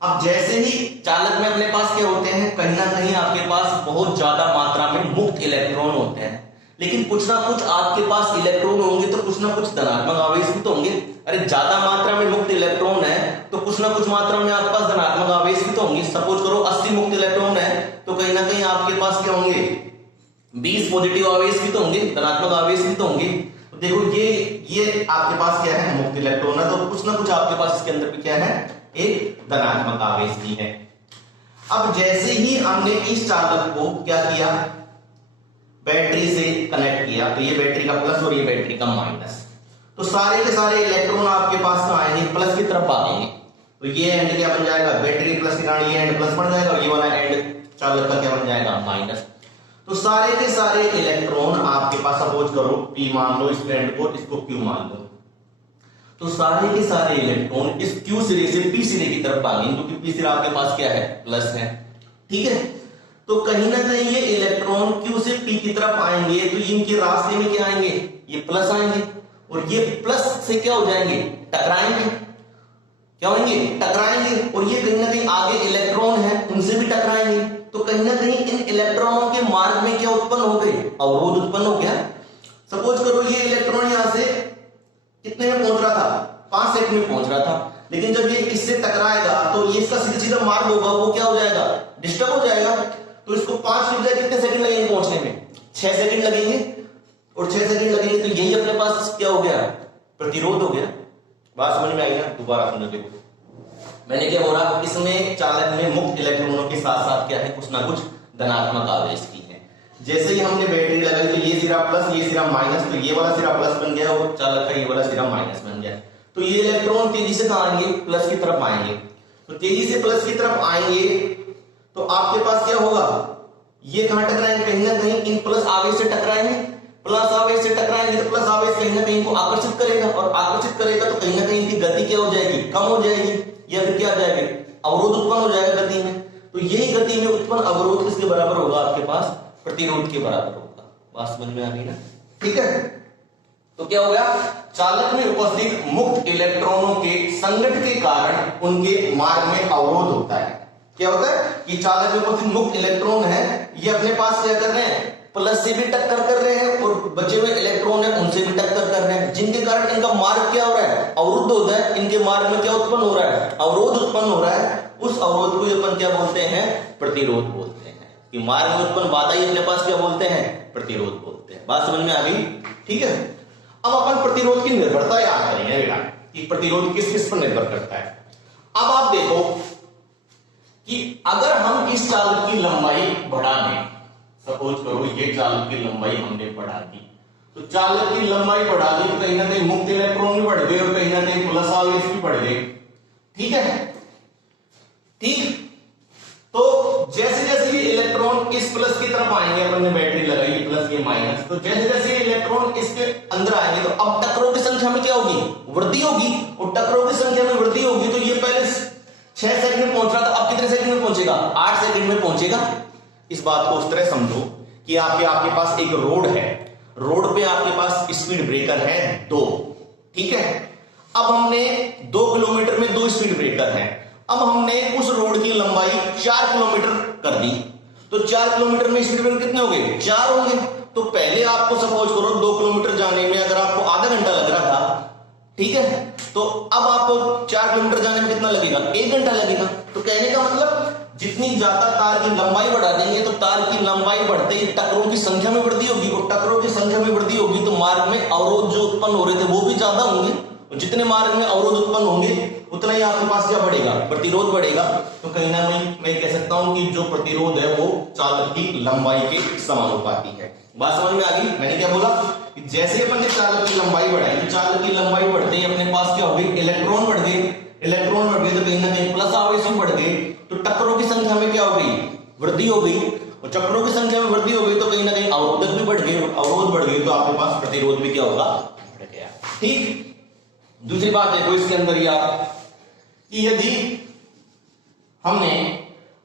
अब जैसे ही चालक में अपने पास क्या होते हैं, कहीं ना कहीं आपके पास बहुत ज्यादा मात्रा में मुक्त इलेक्ट्रॉन होते हैं, लेकिन कुछ ना कुछ आपके पास इलेक्ट्रॉन होंगे तो कुछ ना कुछ धनात्मक आवेश भी तो होंगे। अरे ज्यादा मात्रा में मुक्त इलेक्ट्रॉन है तो कुछ ना कुछ मात्रा में आपके पास धनात्मक आवेश भी तो होंगे। सपोज करो 80 मुक्त इलेक्ट्रॉन है तो कहीं ना कहीं आपके पास क्या होंगे, 20 पॉजिटिव आवेश भी तो होंगे, धनात्मक आवेश भी तो होंगे। तो देखो ये आपके पास क्या है, मुक्त इलेक्ट्रॉन है, तो कुछ ना कुछ आपके पास इसके अंदर भी क्या है, एक धनात्मक आवेश भी है। अब जैसे ही हमने इस चालक को क्या किया, बैटरी से कनेक्ट किया, तो ये बैटरी का प्लस और ये बैटरी का माइनस, तो सारे के सारे इलेक्ट्रॉन आपके पास कहां आएंगे, प्लस की तरफ आएंगे। तो ये एंड क्या बन जाएगा, बैटरी प्लस के कारण ये एंड प्लस बन जाएगा, और ये वाला एंड चालक का क्या बन जाएगा, माइनस। तो सारे के सारे इलेक्ट्रॉन आपके पास, सपोज करो P मान लो इस एंड को, इसको Q मान लो, तो सारे के सारे इलेक्ट्रॉन इस Q सिरे से P सिरे की तरफ भागेंगे, क्योंकि P सिरा आपके पास क्या है, प्लस है। ठीक है, तो कहीं ना कहीं ये इलेक्ट्रॉन Q से P की तरफ आएंगे, तो इनके रास्ते में क्या आएंगे, ये प्लस आएंगे, और ये प्लस से क्या हो जाएंगे, टकराएंगे। क्या होंगे, टकराएंगे, और ये कहीं ना कहीं आगे इलेक्ट्रॉन है उनसे भी टकराएंगे। तो कहीं ना कहीं इन इलेक्ट्रॉनों के मार्ग में क्या उत्पन्न हो गए, अवरोध उत्पन्न हो गया। सपोज करो ये इलेक्ट्रॉन यहां से कितने में पहुंच रहा था, 5 सेकंड में पहुंच रहा था, लेकिन जब ये इससे टकराएगा तो ये इसका सीधा सीधा मार्ग होगा, वो क्या हो जाएगा, डिस्टर्ब हो जाएगा। तो इसको 5 की बजाय कितने सेकंड लगेंगे पहुंचने में, 6 सेकंड लगेंगे, और 6 सेकंड लगेंगे तो यही अपने पास क्या हो गया, प्रतिरोध हो गया। बात समझ में आई ना? दोबारा समझो। देखो मैंने क्या बोला, इसमें चालक में मुक्त इलेक्ट्रॉनों के साथ साथ क्या है, कुछ ना कुछ धनात्मक आवेश की है। जैसे ही हमने बैटरी लगाई तो ये सिरा प्लस, ये सिरा माइनस, तो ये वाला सिरा प्लस बन गया और चालक का ये वाला सिरा माइनस बन गया। तो ये इलेक्ट्रॉन तेजी से कहां आएंगे, प्लस की तरफ आएंगे। तो तेजी से प्लस की तरफ आएंगे तो आपके पास क्या होगा, ये कहां टकराएंगे, कहीं ना कहीं इन प्लस आवेश से टकराएंगे। प्लस आवेश से टकराएंगे तो प्लस आवेश कहीं ना कहीं को आकर्षित करेगा, और आकर्षित करेगा तो कहीं ना कहीं इनकी गति क्या हो जाएगी, कम हो जाएगी, या फिर क्या आ जाएगी, अवरोध उत्पन्न हो जाएगा गति में। तो यही गति में उत्पन्न अवरोध किसके बराबर होगा, आपके पास प्रतिरोध के बराबर होगा। बात समझ में आ गई ना? ठीक है। तो क्या हो गया, चालक में उपस्थित मुक्त इलेक्ट्रॉनों के संगठन के कारण उनके मार्ग में अवरोध होता है। क्या होता है कि चालक में उपस्थित मुक्त इलेक्ट्रॉन है, ये अपने पास क्या कर रहे हैं, प्लस से भी टक्कर कर रहे हैं, और बचे हुए इलेक्ट्रॉन है उनसे भी टक्कर कर रहे हैं, जिनके कारण इनका मार्ग क्या हो रहा है, अवरुद्ध होता है। इनके मार्ग में क्या उत्पन्न हो रहा है, अवरोध उत्पन्न हो रहा है। उस अवरोध को अपन क्या बोलते हैं, प्रतिरोध बोलते हैं। कि मार्ग में उत्पन्न बाधा ही अपने पास क्या बोलते हैं, प्रतिरोध बोलते हैं। बात समझ में आ गई? ठीक है। अब अपन प्रतिरोध की निर्भरता याद करेंगे बेटा, कि प्रतिरोध किस किस पर निर्भर करता है। अब आप देखो कि अगर हम इस चालक की लंबाई बढ़ा दें, सपोज करो ये चालक की लंबाई हमने बढ़ा दी, तो चालक की लंबाई बढ़ा दी तो कहीं ना कहीं मुक्त इलेक्ट्रॉन भी बढ़ गए और कहीं ना कहीं प्लस आवेश भी बढ़ गए। ठीक है, ठीक। तो जैसे जैसे ये इलेक्ट्रॉन इस प्लस की तरफ आएंगे, अपन ने बैटरी लगाई प्लस ये माइनस, तो जैसे जैसे इलेक्ट्रॉन इसके अंदर आएंगे तो अब टकरों की संख्या में क्या होगी, वृद्धि होगी। और टकरों की संख्या में वृद्धि होगी तो ये पहले 6 सेकंड में पहुंच रहा था, अब कितने सेकंड में पहुंचेगा, 8 सेकंड में पहुंचेगा। इस बात को उस तरह समझो कि आपके पास एक रोड है, रोड पे आपके पास स्पीड ब्रेकर है 2। ठीक है, अब हमने 2 किलोमीटर में 2 स्पीड ब्रेकर हैं। अब हमने उस रोड की लंबाई 4 किलोमीटर कर दी, तो 4 किलोमीटर में स्पीड ब्रेकर कितने हो गए, 4 होंगे। तो पहले आपको सपोज करो 2 किलोमीटर जाने में अगर आपको आधा घंटा लग रहा था, ठीक है, तो अब आपको 4 किलोमीटर जाने में कितना लगेगा, 1 घंटा लगेगा। तो कहने का मतलब जितनी ज्यादा तार की लंबाई बढ़ा देंगे तो तार की लंबाई बढ़ते ही टकरों की संख्या में वृद्धि होगी, और टकरों की संख्या में वृद्धि होगी तो मार्ग में अवरोध जो उत्पन्न हो रहे थे वो भी ज्यादा होंगे, और जितने मार्ग में अवरोध उत्पन्न होंगे उतना ही आपके पास क्या बढ़ेगा, प्रतिरोध बढ़ेगा। तो कहीं ना कहीं मैं कह सकता हूं कि जो प्रतिरोध है वो चालक की लंबाई के समानुपाती है। बात समझ में आ गई? मैंने क्या बोला कि जैसे अपन ने चालक की लंबाई बढ़ाई तो चालक की लंबाई बढ़ते ही अपने पास क्या हो गई, इलेक्ट्रॉन बढ़ गए। इलेक्ट्रॉन बढ़ गए तो कहीं ना कहीं प्लस आवेश बढ़ गए, तो टक्करों की संख्या में क्या हो गई, वृद्धि हो गई। और चक्रों की संख्या में वृद्धि हो गई तो कहीं ना कहीं अवरोधक भी बढ़ गए, अवरोध बढ़ गए तो आपके पास प्रतिरोध भी क्या होगा, बढ़ गया। ठीक। दूसरी बात देखो इसके अंदर ही आप कि यदि हमने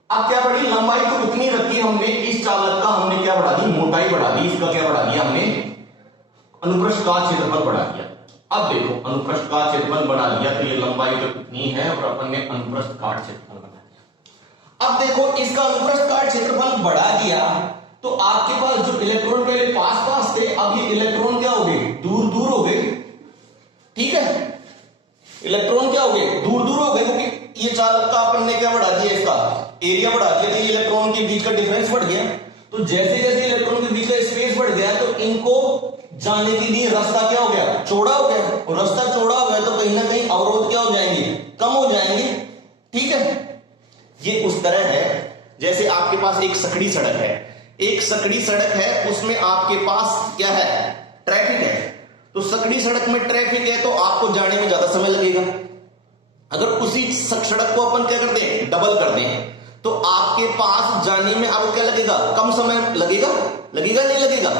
अब क्या बढ़ी, लंबाई तो उतनी रखी हमने, इस चालक का हमने क्या बढ़ा दी, मोटाई बढ़ा दी, इसका क्या बढ़ा दिया हमने, अनुप्रस्थ काट क्षेत्रफल बढ़ा दिया। अब देखो अनुप्रस्थ काट क्षेत्रफल बढ़ा दिया तो ये लंबाई तो इतनी है और अपन ने अनुप्रस्थ काट क्षेत्रफल बना दिया। अब देखो इसका अनुप्रस्थ काट क्षेत्रफल बढ़ा दिया तो आपके पास जो इलेक्ट्रॉन पहले पास पास थे, अब ये इलेक्ट्रॉन क्या हो गए, दूर दूर हो गए। ठीक है, इलेक्ट्रॉन क्या हो गए, दूर दूर हो गए, क्योंकि ये चालक का अपन ने क्या बढ़ा दिया, इसका एरिया बढ़ा दिया, तो ये इलेक्ट्रॉन के बीच का डिफरेंस बढ़ गया। तो जैसे जैसे इलेक्ट्रॉन के बीच का स्पेस बढ़ गया तो इनको जाने के लिए रास्ता क्या हो गया, चौड़ा हो गया, और रास्ता चौड़ा हो गया तो कहीं ना कहीं अवरोध क्या हो जाएंगे, कम हो जाएंगे। ठीक है, ये उस तरह है जैसे आपके पास एक सकड़ी सड़क है, एक सकड़ी सड़क है, उसमें आपके पास क्या है, ट्रैफिक है। तो सकड़ी सड़क में ट्रैफिक है तो आपको जाने में ज्यादा समय लगेगा। अगर उसी सड़क को अपन क्या कर दें, डबल कर दें, तो आपके पास जाने में आपको क्या लगेगा, कम समय लगेगा, लगेगा नहीं लगेगा।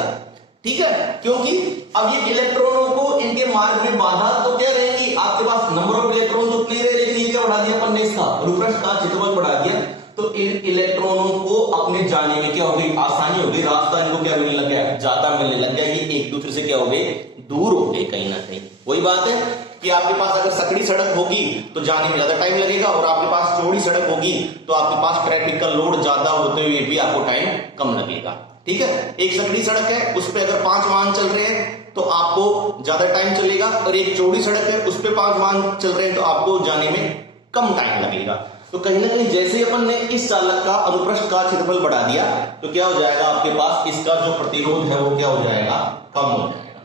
ठीक है, क्योंकि अब ये इलेक्ट्रॉनों को इनके मार्ग में बाधा तो क्या रहेगी, आपके पास नंबर ऑफ इलेक्ट्रॉन तो उतने ही रहे, लेकिन ये क्या बढ़ा दिया अपन ने, इसका अनुप्रस्थ काट क्षेत्रफल बढ़ा दिया, तो इन इलेक्ट्रॉनों को अपने जाने में क्या हो गई, आसानी हो गई, रास्ता इनको क्या मिलने लग गया, ज्यादा मिलने लग गया, ये एक दूसरे से क्या हो गए, दूर हो गए कहीं ना कहीं। वही बात है कि आपके पास अगर सकड़ी सड़क होगी तो जाने में ज्यादा टाइम लगेगा, और आपके पास चौड़ी सड़क होगी तो आपके पास ट्रैफिक का लोड ज्यादा होते हुए भी आपको टाइम कम लगेगा। ठीक है, एक सकड़ी सड़क है, उस पे अगर 5 वाहन चल रहे हैं तो आपको ज्यादा टाइम चलेगा, और एक चौड़ी सड़क है उस पे 5 वाहन चल रहे हैं तो आपको जाने में कम टाइम लगेगा। तो कहीं ना कहीं जैसे ही अपन ने इस चालक का अनुप्रस्थ का क्षेत्रफल बढ़ा दिया तो क्या हो जाएगा, आपके पास इसका जो प्रतिरोध है वो क्या हो जाएगा, कम हो जाएगा।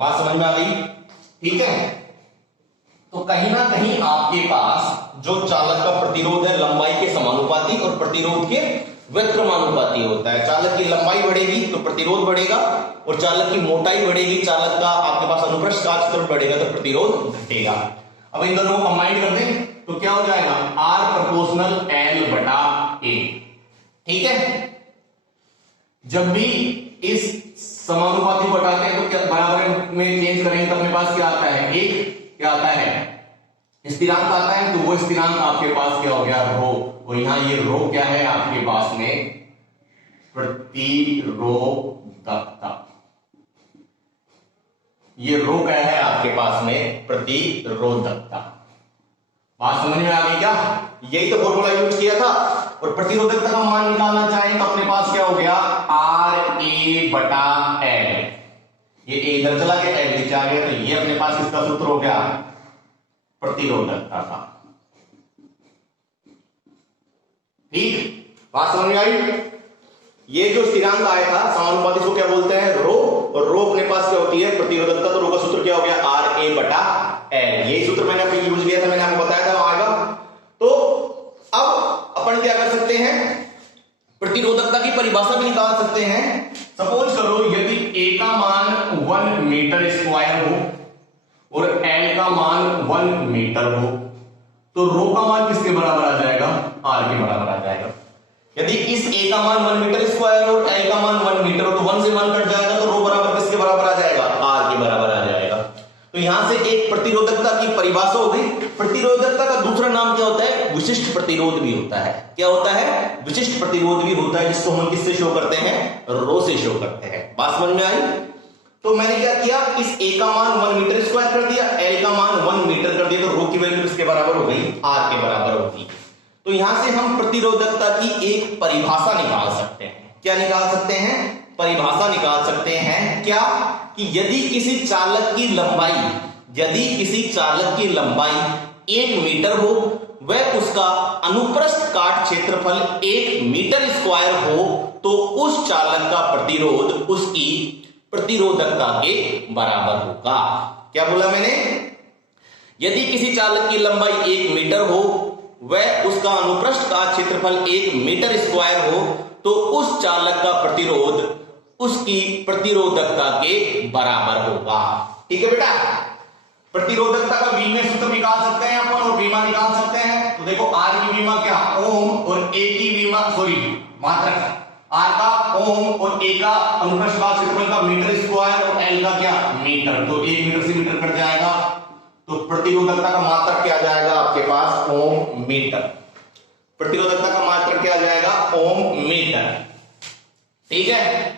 बात समझ में आ गई? ठीक है, तो कहीं ना कहीं आपके पास जो चालक का प्रतिरोध है लंबाई के समानुपाती और प्रतिरोध के व्यक्रमानुपाती होता है। चालक की लंबाई बढ़ेगी तो प्रतिरोध बढ़ेगा, और चालक की मोटाई बढ़ेगी, चालक का आपके पास अनुप्रस्थ का क्षेत्रफल बढ़ेगा तो प्रतिरोध घटेगा। अब इन दोनों को कंबाइन कर दें तो क्या हो जाएगा, R प्रोपोर्शनल L बटा A। ठीक है, जब भी इस समानुपाती को हटाते हैं तो क्या बराबर में चेंज करेंगे तो अपने पास क्या आता है, एक क्या आता है, स्थिरांक आता है। तो वो स्थिरांक आपके पास क्या हो गया, रो, और यहां ये रो क्या है आपके पास में, प्रतिरोधकता। ये रो क्या है आपके पास में, प्रतिरोधकता। बात समझ में आ गई क्या? यही तो फॉर्मूला यूज किया था। और प्रतिरोधकता का मान निकालना चाहें तो अपने पास क्या हो गया, RA बटा L। ये A इधर चला गया, L नीचे आ गया, तो ये अपने पास इसका सूत्र हो गया प्रतिरोधकता का। ठीक, बात समझ में आई? ये जो स्थिरांक आया था समानुपाती को क्या बोलते हैं, रो, और रो अपने पास क्या होती है, प्रतिरोधकता। तो रो का सूत्र क्या हो गया, RA बटा L। यही सूत्र मैंने आपको यूज किया था, मैंने आपको बताया था आएगा। तो अब अपन क्या कर सकते हैं, प्रतिरोधकता की परिभाषा भी निकाल सकते हैं। सपोज करो यदि A का मान 1 मीटर स्क्वायर हो और L का मान 1 मीटर हो तो रो का मान किसके बराबर आ जाएगा, R के बराबर आ जाएगा। यदि इस A का मान 1 मीटर स्क्वायर और L का मान 1 मीटर हो तो 1 से 1 कट जाएगा, तो रो बराबर किसके बराबर आ जाएगा, R के बराबर आ जाएगा। तो यहां से एक प्रतिरोधकता की परिभाषा हो गई। प्रतिरोधकता का दूसरा नाम क्या होता है, विशिष्ट प्रतिरोध भी होता है। क्या होता है, विशिष्ट प्रतिरोध भी होता है, जिसको हम किससे शो करते हैं, रो से शो करते हैं। बात समझ में आई? तो मैंने क्या किया, इस A का मान 1 मीटर स्क्वायर कर दिया, L का मान 1 मीटर कर दिया, तो रो की वैल्यू किसके बराबर हो गई, R के बराबर होगी। तो यहां से हम प्रतिरोधकता की एक परिभाषा निकाल सकते हैं। क्या निकाल सकते हैं, परिभाषा निकाल सकते हैं। क्या कि यदि किसी चालक की लंबाई 1 मीटर हो, वह उसका अनुप्रस्थ काट क्षेत्रफल 1 मीटर स्क्वायर हो, तो उस चालक का प्रतिरोध उसकी प्रतिरोधकता के बराबर होगा। क्या बोला मैंने, यदि किसी चालक की लंबाई 1 मीटर हो, वह उसका अनुप्रस्थ का क्षेत्रफल 1 मीटर स्क्वायर हो, तो उस चालक का प्रतिरोध उसकी प्रतिरोधकता के बराबर होगा। ठीक है बेटा, प्रतिरोधकता का V में सूत्र निकाल सकते हैं अपन और बीमा निकाल सकते हैं। तो देखो R की बीमा क्या, ओम, और A की बीमा मात्रक। R का ओम और A का अनुप्रस्थ काट क्षेत्रफल का मीटर स्क्वायर और L का क्या, मीटर। तो 1 मीटर से मीटर कट जाएगा, तो प्रतिरोधकता का मात्रक क्या आ जाएगा आपके पास, ओम मीटर। प्रतिरोधकता का मात्रक क्या आ जाएगा, ओम मीटर। ठीक है,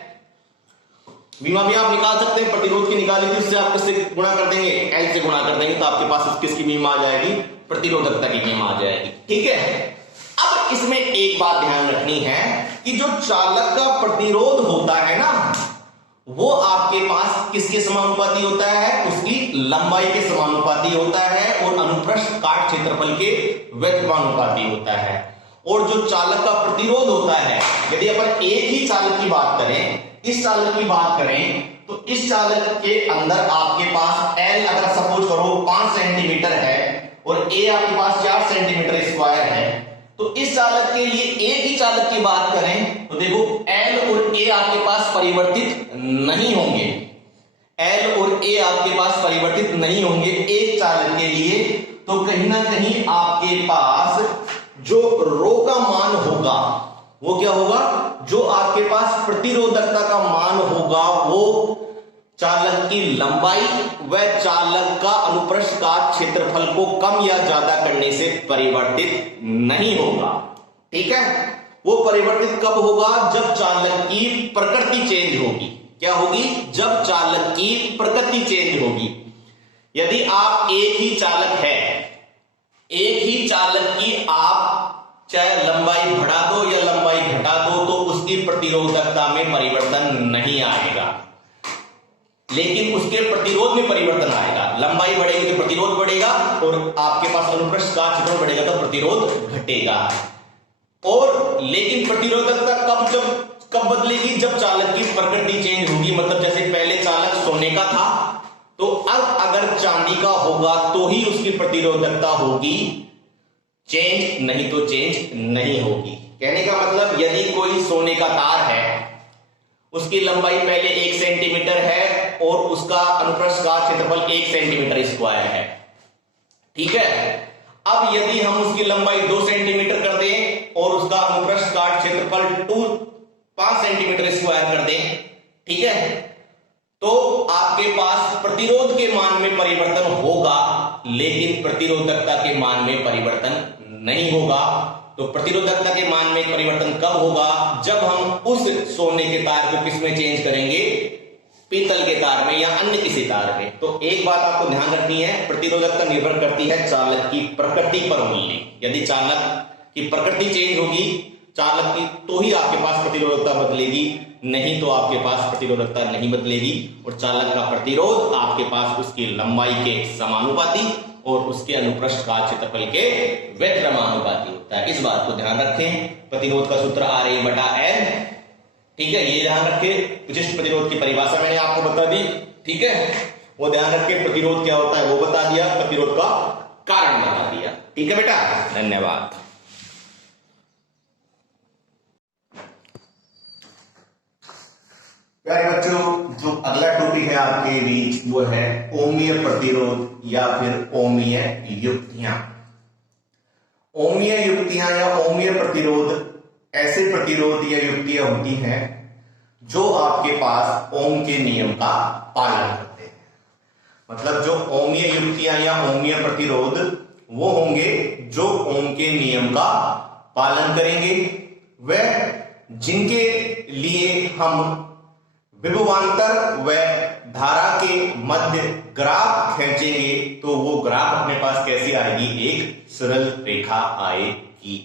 बीमा भी आप निकाल सकते हैं, प्रतिरोध की निकाली थी उससे आप किससे गुणा कर देंगे, L से गुणा कर देंगे, तो आपके पास किसकी बीमा आ जाएगी, प्रतिरोधकता की बीमा आ जाएगी। ठीक है, अब इसमें एक बात ध्यान रखनी है कि जो चालक का प्रतिरोध होता है ना, वो आपके पास किसके समानुपाती होता है, उसकी लंबाई के समानुपाती होता है, और अनुप्रस्थ काट क्षेत्रफल के व्यक्रमानुपाती होता है। और जो चालक का प्रतिरोध होता है, यदि अपन एक ही चालक की बात करें, इस चालक की बात करें, तो इस चालक के अंदर आपके पास L अगर सपोज करो 5 सेंटीमीटर है और A आपके पास 4 सेंटीमीटर स्क्वायर है, तो इस चालक के लिए एक ही चालक की बात करें तो देखो L और A आपके पास परिवर्तित नहीं होंगे। L और A आपके पास परिवर्तित नहीं होंगे एक चालक के लिए। तो कहीं ना कहीं आपके पास जो रो का मान होगा वो क्या होगा, जो आपके पास प्रतिरोधकता का मान होगा वो चालक की लंबाई व चालक का अनुप्रस्थ काट क्षेत्रफल को कम या ज्यादा करने से परिवर्तित नहीं होगा। ठीक है, वो परिवर्तित कब होगा, जब चालक की प्रकृति चेंज होगी। क्या होगी, जब चालक की प्रकृति चेंज होगी। यदि आप एक ही चालक है, एक ही चालक की आप चाहे लंबाई बढ़ा दो या लंबाई घटा दो, तो उसकी उसकी प्रतिरोधकता में परिवर्तन नहीं आएगा, लेकिन उसके प्रतिरोध में परिवर्तन आएगा। लंबाई बढ़ेगी तो प्रतिरोध बढ़ेगा, और आपके पास अनुप्रस्थ काट क्षेत्रफल बढ़ेगा तो प्रतिरोध घटेगा। और लेकिन प्रतिरोधकता कब बदलेगी? जब चालक की प्रकृति चेंज होगी। मतलब जैसे पहले चालक सोने का था, तो अब अगर चांदी का होगा तो ही उसकी प्रतिरोधकता होगी चेंज, नहीं तो चेंज नहीं होगी। कहने का मतलब यदि कोई सोने का तार है, उसकी लंबाई पहले 1 सेंटीमीटर है और उसका अनुप्रस्थ काट क्षेत्रफल 1 सेंटीमीटर स्क्वायर है, ठीक है। अब यदि हम उसकी लंबाई 2 सेंटीमीटर कर दें और उसका अनुप्रस्थ काट क्षेत्रफल 5 सेंटीमीटर स्क्वायर कर दें, ठीक है, तो आपके पास प्रतिरोध के मान में परिवर्तन होगा, लेकिन प्रतिरोधकता के मान में परिवर्तन नहीं होगा। तो प्रतिरोधकता के मान में परिवर्तन कब होगा? जब हम उस सोने के तार को किस में चेंज करेंगे? पीतल के तार में या अन्य किसी तार में। तो एक बात आपको ध्यान रखनी है, प्रतिरोधकता निर्भर करती है चालक की प्रकृति पर मूल्य। यदि चालक की प्रकृति चेंज होगी चालक की, तो ही आपके पास प्रतिरोधकता बदलेगी, नहीं तो आपके पास प्रतिरोधकता नहीं बदलेगी। और चालक का प्रतिरोध आपके पास उसकी लंबाई के समानुपाती और उसके अनुप्रस्थ काट क्षेत्रफल के व्यतिक्रमानुपाती होता है। इस बात को ध्यान रखें। प्रतिरोध का सूत्र RA/L, ठीक है, ये ध्यान रखें। विशिष्ट प्रतिरोध की परिभाषा मैंने आपको बता दी, ठीक है, वो ध्यान रखें। प्रतिरोध क्या होता है वो बता दिया, प्रतिरोध का कारण बता दिया, ठीक है बेटा। धन्यवाद। प्यारे बच्चों, जो अगला टॉपिक है आपके बीच वो है ओमीय प्रतिरोध या फिर ओमीय युक्तियां। ओमीय युक्तियां या ओमीय प्रतिरोध ऐसे प्रतिरोध या युक्तियां होती हैं जो आपके पास ओम के नियम का पालन करते हैं। मतलब जो ओमीय युक्तियां या ओमीय प्रतिरोध वो होंगे जो ओम के नियम का पालन करेंगे, वह जिनके लिए हम विभवांतर व धारा के मध्य ग्राफ खींचेंगे तो वो ग्राफ अपने पास कैसी आएगी? एक सरल रेखा आएगी।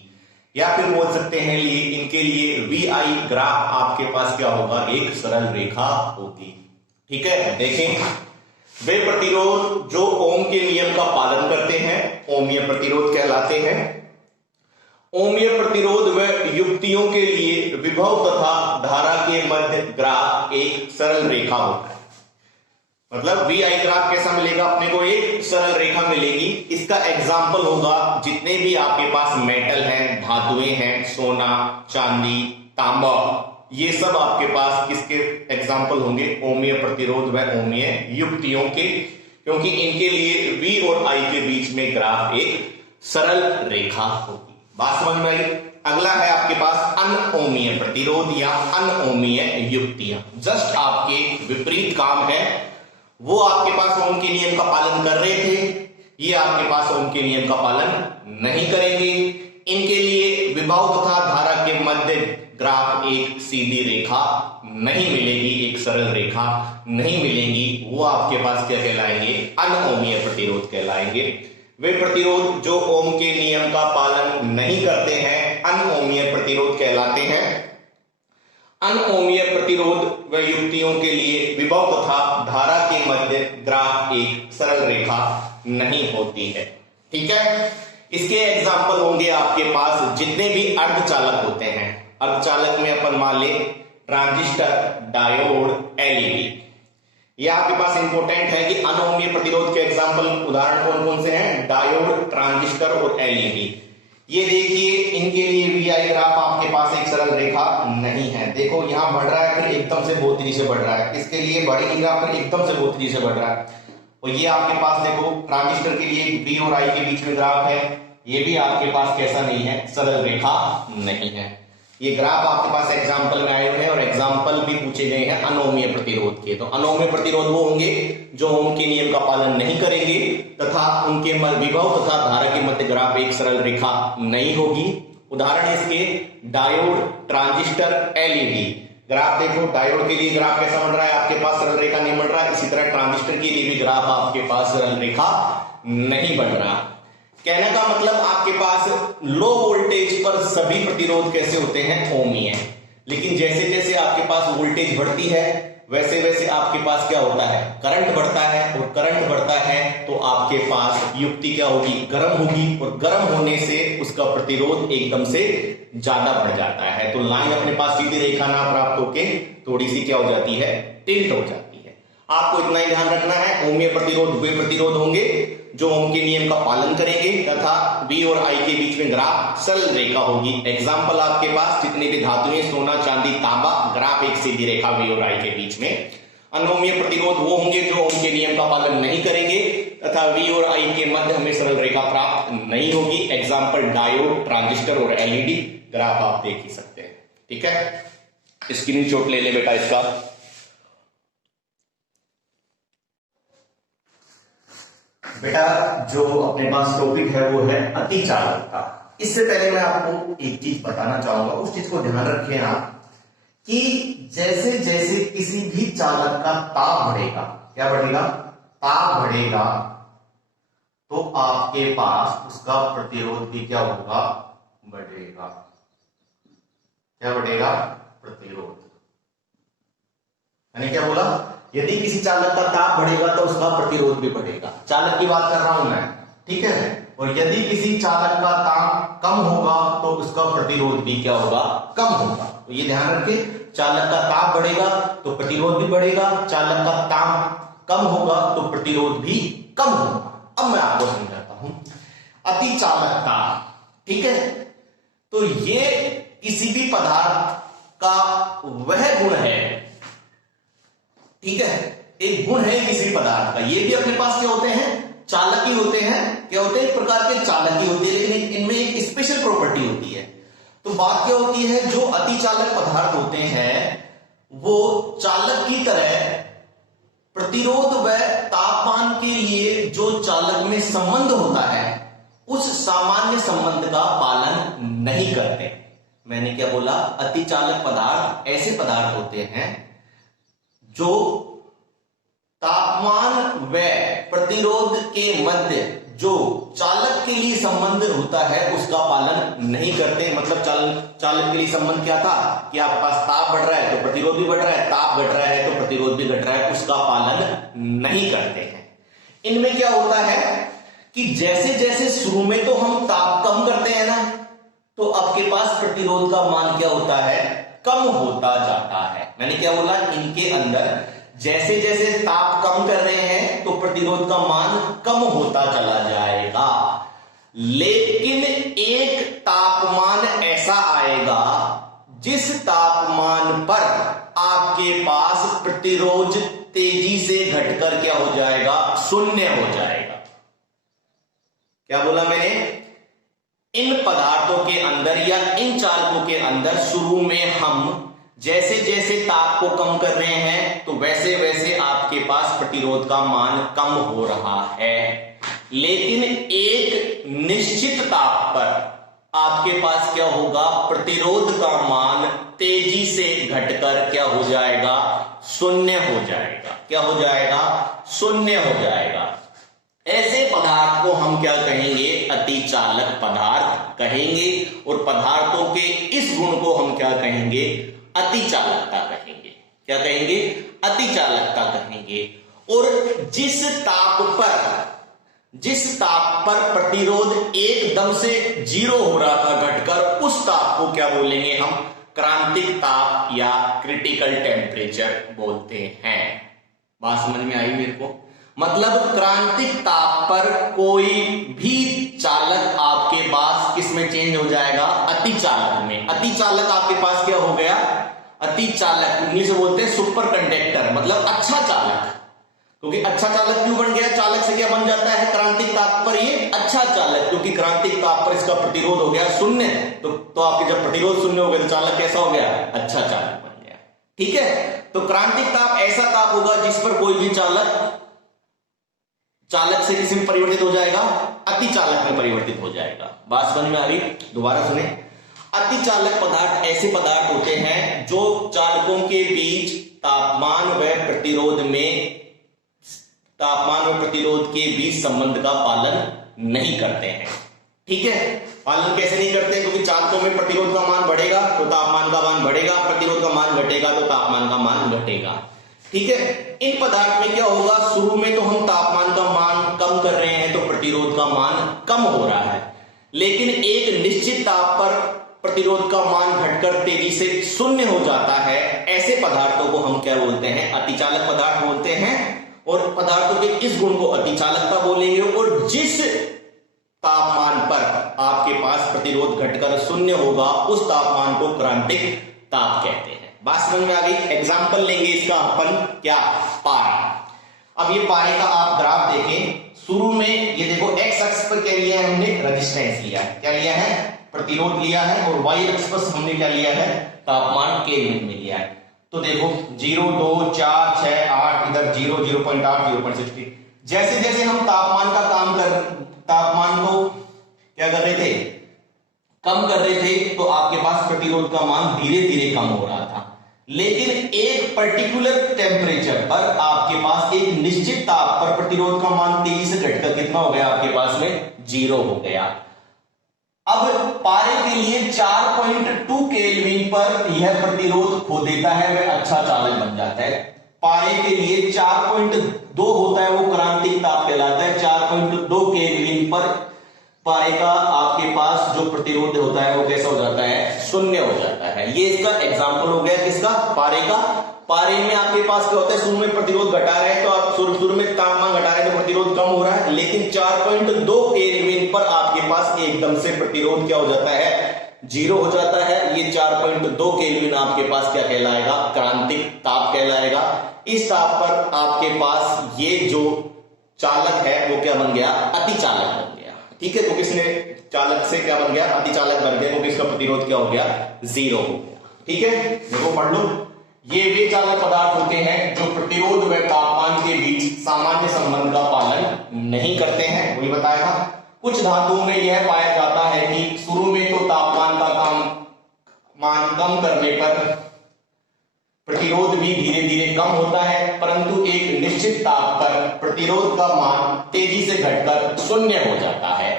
या फिर बोल सकते हैं इनके लिए VI ग्राफ आपके पास क्या होगा? एक सरल रेखा होगी, ठीक है। देखें, वे प्रतिरोध जो ओम के नियम का पालन करते हैं ओमीय प्रतिरोध कहलाते हैं। ओमीय प्रतिरोध व युक्तियों के लिए विभव तथा धारा के मध्य ग्राफ एक सरल रेखा होता है। मतलब VI ग्राफ कैसा मिलेगा अपने को? एक सरल रेखा मिलेगी। इसका एग्जाम्पल होगा जितने भी आपके पास मेटल हैं, धातुएं हैं, सोना, चांदी, तांबा, ये सब आपके पास किसके एग्जाम्पल होंगे? ओमीय प्रतिरोध व ओमीय युक्तियों के, क्योंकि इनके लिए V और I के बीच में ग्राफ एक सरल रेखा होगी। बात समझ में आई? अगला है आपके पास अनओमीय प्रतिरोध या अनओमीय युक्तियां। जस्ट आपके विपरीत काम है। वो आपके पास ओम के नियम का पालन कर रहे थे, ये आपके पास ओम के नियम का पालन नहीं करेंगे। इनके लिए विभव तथा धारा के मध्य ग्राफ एक सीधी रेखा नहीं मिलेगी, एक सरल रेखा नहीं मिलेगी। वो आपके पास क्या कहलाएंगे? अनओमीय प्रतिरोध कहलाएंगे। वे प्रतिरोध जो ओम के नियम का पालन नहीं करते हैं अनओमीय प्रतिरोध कहलाते हैं। अनओमीय प्रतिरोध व युक्तियों के लिए विभव तथा धारा के मध्य ग्राफ एक सरल रेखा नहीं होती है, ठीक है। इसके एग्जाम्पल होंगे आपके पास जितने भी अर्धचालक होते हैं। अर्धचालक में अपन मान ले ट्रांजिस्टर, डायोड, LED। ये आपके पास इंपॉर्टेंट है कि अनओमीय प्रतिरोध के एग्जाम्पल उदाहरण कौन कौन से हैं? डायोड, ट्रांजिस्टर और LED। ये देखिए, इनके लिए VI ग्राफ आपके पास एक सरल रेखा नहीं है। देखो यहां बढ़ रहा है, फिर एकदम से बहुत तेजी से बढ़ रहा है। इसके लिए बढ़ेगी ग्राफ, फिर एकदम से बहुत तेजी से बढ़ रहा है। और ये आपके पास देखो ट्रांजिस्टर के लिए V और I के बीच में ग्राफ है, ये भी आपके पास कैसा नहीं है? सरल रेखा नहीं है। ये ग्राफ आपके पास एग्जाम्पल में आए हुए हैं और एग्जाम्पल भी पूछे गए हैं अनओमीय प्रतिरोध के। तो अनओमीय प्रतिरोध वो होंगे जो ओम के नियम का पालन नहीं करेंगे तथा उनके विभव तथा धारा के मध्य ग्राफ एक सरल रेखा नहीं होगी। उदाहरण इसके डायोड, ट्रांजिस्टर, LED। ग्राफ देखो, डायोड के लिए ग्राफ कैसा बन रहा है? आपके पास सरल रेखा नहीं बन रहा है। इसी तरह ट्रांजिस्टर के लिए भी ग्राफ आपके पास सरल रेखा नहीं बन रहा। कहने का मतलब आपके पास लो वोल्टेज पर सभी प्रतिरोध कैसे होते हैं? ओमीय। लेकिन जैसे जैसे आपके पास वोल्टेज बढ़ती है वैसे वैसे आपके पास क्या होता है, करंट बढ़ता है, और करंट बढ़ता है तो आपके पास युक्ति क्या होगी, गर्म होगी, और गर्म होने से उसका प्रतिरोध एकदम से ज्यादा बढ़ जाता है। तो लाइन अपने पास सीधी रेखा ना प्राप्त होके थोड़ी सी क्या हो जाती है, टिल्ट हो जाती है। आपको इतना ही ध्यान रखना है, ओम में प्रतिरोध वे प्रतिरोध होंगे जो ओम के नियम का पालन करेंगे तथा V और I के बीच में ग्राफ सरल रेखा होगी। एग्जाम्पल आपके पास जितनी भी धातुएं, सोना, चांदी, तांबा, ग्राफ एक सीधी रेखा V और I के बीच में। अनोमीय प्रतिरोध वो होंगे जो ओम के नियम का पालन नहीं करेंगे तथा V और I के मध्य हमें सरल रेखा प्राप्त नहीं होगी। एग्जाम्पल डायोड, ट्रांजिस्टर और LED। ग्राफ आप देख ही सकते हैं। ठीक है, स्क्रीनशॉट ले ले बेटा इसका। बेटा जो अपने पास टॉपिक है वो है अतिचालकता। इससे पहले मैं आपको एक चीज बताना चाहूंगा, उस चीज को ध्यान रखें आप कि जैसे जैसे किसी भी चालक का ताप बढ़ेगा, क्या बढ़ेगा, ताप बढ़ेगा, तो आपके पास उसका प्रतिरोध भी क्या होगा, बढ़ेगा। क्या बढ़ेगा, प्रतिरोध। मैंने क्या बोला, यदि किसी चालक का ताप बढ़ेगा तो उसका प्रतिरोध भी बढ़ेगा। चालक की बात कर रहा हूं मैं, ठीक है। और यदि किसी चालक का ताप कम होगा तो उसका प्रतिरोध भी क्या होगा, कम होगा। तो ये ध्यान रखिए, चालक का ताप बढ़ेगा तो प्रतिरोध भी बढ़ेगा, चालक का ताप कम होगा तो प्रतिरोध भी कम होगा। अब मैं आपको समझाता हूं अतिचालकता, ठीक है। तो ये किसी भी पदार्थ का वह गुण है, ठीक है, एक गुण है किसी पदार्थ का। ये भी अपने पास क्या होते हैं, चालक ही होते हैं। क्या होते हैं, एक प्रकार के चालक ही होते हैं, लेकिन इनमें एक स्पेशल प्रॉपर्टी होती है। तो बात क्या होती है, जो अतिचालक पदार्थ होते हैं वो चालक की तरह प्रतिरोध व तापमान के लिए जो चालक में संबंध होता है उस सामान्य संबंध का पालन नहीं करते। मैंने क्या बोला, अतिचालक पदार्थ ऐसे पदार्थ होते हैं जो तापमान व प्रतिरोध के मध्य जो चालक के लिए संबंध होता है उसका पालन नहीं करते। मतलब चालक के लिए संबंध क्या था कि आपके पास ताप बढ़ रहा है तो प्रतिरोध भी बढ़ रहा है, ताप घट रहा है तो प्रतिरोध भी घट रहा है, उसका पालन नहीं करते हैं। इनमें क्या होता है कि जैसे जैसे शुरू में तो हम ताप कम करते हैं ना, तो आपके पास प्रतिरोध का मान क्या होता है, कम होता जाता है। मैंने क्या बोला, इनके अंदर जैसे जैसे ताप कम कर रहे हैं तो प्रतिरोध का मान कम होता चला जाएगा। लेकिन एक तापमान ऐसा आएगा जिस तापमान पर आपके पास प्रतिरोध तेजी से घटकर क्या हो जाएगा, शून्य हो जाएगा। क्या बोला मैंने, इन पदार्थों के अंदर या इन चालकों के अंदर शुरू में हम जैसे जैसे ताप को कम कर रहे हैं तो वैसे वैसे आपके पास प्रतिरोध का मान कम हो रहा है। लेकिन एक निश्चित ताप पर आपके पास क्या होगा, प्रतिरोध का मान तेजी से घटकर क्या हो जाएगा, शून्य हो जाएगा। क्या हो जाएगा, शून्य हो जाएगा। ऐसे पदार्थ को हम क्या कहेंगे, अतिचालक पदार्थ कहेंगे। और पदार्थों के इस गुण को हम क्या कहेंगे, अतिचालकता कहेंगे। क्या कहेंगे, अतिचालकता कहेंगे। और जिस ताप पर प्रतिरोध एकदम से 0 हो रहा था घटकर, उस ताप को क्या बोलेंगे हम, क्रांतिक ताप या क्रिटिकल टेम्परेचर बोलते हैं। बात समझ में आई मेरे को, मतलब क्रांतिक ताप पर कोई भी चालक आपके पास किसमें चेंज हो जाएगा, अतिचालक में। अतिचालक आपके पास क्या हो गया, अतिचालक, इंग्लिश में बोलते हैं सुपर कंडक्टर, मतलब अच्छा चालक। क्योंकि अच्छा चालक क्यों बन गया, चालक से क्या बन जाता है, क्रांतिक ताप पर ये अच्छा चालक, क्योंकि क्रांतिक ताप पर इसका प्रतिरोध हो गया शून्य। तो आपके जब प्रतिरोध शून्य हो गया तो चालक कैसा हो गया, अच्छा चालक बन गया। ठीक है, तो क्रांतिक ताप ऐसा ताप होगा जिस पर कोई भी चालक से किसी में परिवर्तित हो जाएगा, अतिचालक में परिवर्तित हो जाएगा। बात समझ में आ रही, दोबारा सुने। अतिचालक पदार्थ ऐसे पदार्थ होते हैं जो चालकों के बीच तापमान व प्रतिरोध के बीच संबंध का पालन नहीं करते हैं। ठीक है, पालन कैसे नहीं करते, क्योंकि चालकों में प्रतिरोध का मान बढ़ेगा तो तापमान का मान बढ़ेगा, का मान घटेगा तो तापमान का मान घटेगा। ठीक है, इन पदार्थ में क्या होगा, शुरू में तो हम तापमान का मान कम कर रहे हैं तो प्रतिरोध का मान कम हो रहा है, लेकिन एक निश्चित ताप पर प्रतिरोध का मान घटकर तेजी से शून्य हो जाता है। ऐसे पदार्थों को हम क्या बोलते हैं, अतिचालक पदार्थ बोलते हैं, और पदार्थों के इस गुण को अतिचालकता बोलेंगे। और जिस तापमान पर आपके पास प्रतिरोध घटकर शून्य होगा उस तापमान को क्रांतिक ताप कहते हैं। बात समझ में आ गई। एग्जाम्पल लेंगे इसका अपन, क्या, पारा। अब ये पारे का आप ग्राफ देखें, शुरू में ये देखो एक्स अक्ष पर क्या लिया है हमने, रेजिस्टेंस लिया है, क्या लिया है, प्रतिरोध लिया है, और वाई अक्ष पर हमने क्या लिया है, तापमान केल्विन में लिया है। तो देखो 0, 2, 4, 6, 8, इधर 0, 0.8, 0.60। जैसे जैसे हम तापमान को क्या कर रहे थे, कम कर रहे थे, तो आपके पास प्रतिरोध का मान धीरे धीरे कम हो रहा था। लेकिन एक पर्टिकुलर टेम्परेचर पर आपके पास एक निश्चित ताप पर प्रतिरोध का मान तेजी से घटकर कितना हो गया, आपके पास में 0 हो गया। अब पारे के लिए 4.2 केल्विन पर यह प्रतिरोध खो देता है, वह अच्छा चालक बन जाता है। पारे के लिए 4.2 होता है, वो क्रांतिक ताप कहलाता है। 4.2 केल्विन पर पारे का आपके पास जो प्रतिरोध होता है वो कैसा हो जाता है, शून्य हो जाता है। ये इसका एग्जाम्पल हो गया, किसका, पारे का। पारे में आपके पास क्या होता है, शुरू में प्रतिरोध घटा रहे हैं तो आप शुरू में तापमान घटा रहे हैं तो प्रतिरोध कम हो रहा है, लेकिन 4.2 केल्विन पर आपके पास एकदम से प्रतिरोध क्या हो जाता है, 0 हो जाता है। ये 4.2 केल्विन आपके पास क्या कहलाएगा, क्रांतिक ताप कहलाएगा। इस ताप पर आपके पास ये जो चालक है वो क्या बन गया, अतिचालक बन गया। ठीक है, तो किसने चालक से क्या बन गया, अतिचालक बन गया, क्योंकि इसका प्रतिरोध क्या हो गया, 0 हो गया। ठीक है, देखो पढ़ लो, ये वे चालक पदार्थ होते हैं जो प्रतिरोध व तापमान के बीच सामान्य संबंध का पालन नहीं करते हैं, वही बताया था। कुछ धातुओं में यह पाया जाता है कि शुरू में तो तापमान का मान कम करने पर प्रतिरोध भी धीरे धीरे कम होता है, परंतु एक निश्चित ताप पर प्रतिरोध का मान तेजी से घटकर शून्य हो जाता है।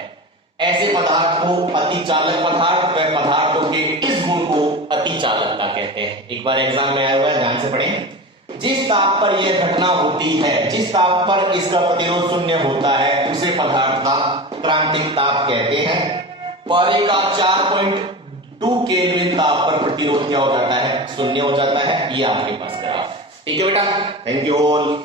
ऐसे पदार्थ को अतिचालक पदार्थ व पदार्थों के इस गुण को अतिचालकता कहते हैं। एक बार एग्जाम में आया हुआ है, ध्यान से पढ़ें। जिस ताप पर यह घटना होती है, जिस ताप पर इसका प्रतिरोध शून्य होता है, उसे पदार्थ का क्रांतिक ताप कहते हैं। पारे का 4.2 केल्विन ताप पर प्रतिरोध क्या हो जाता है, शून्य हो जाता है। ये आपके पास ग्राफ। ठीक है बेटा, थैंक यू ऑल।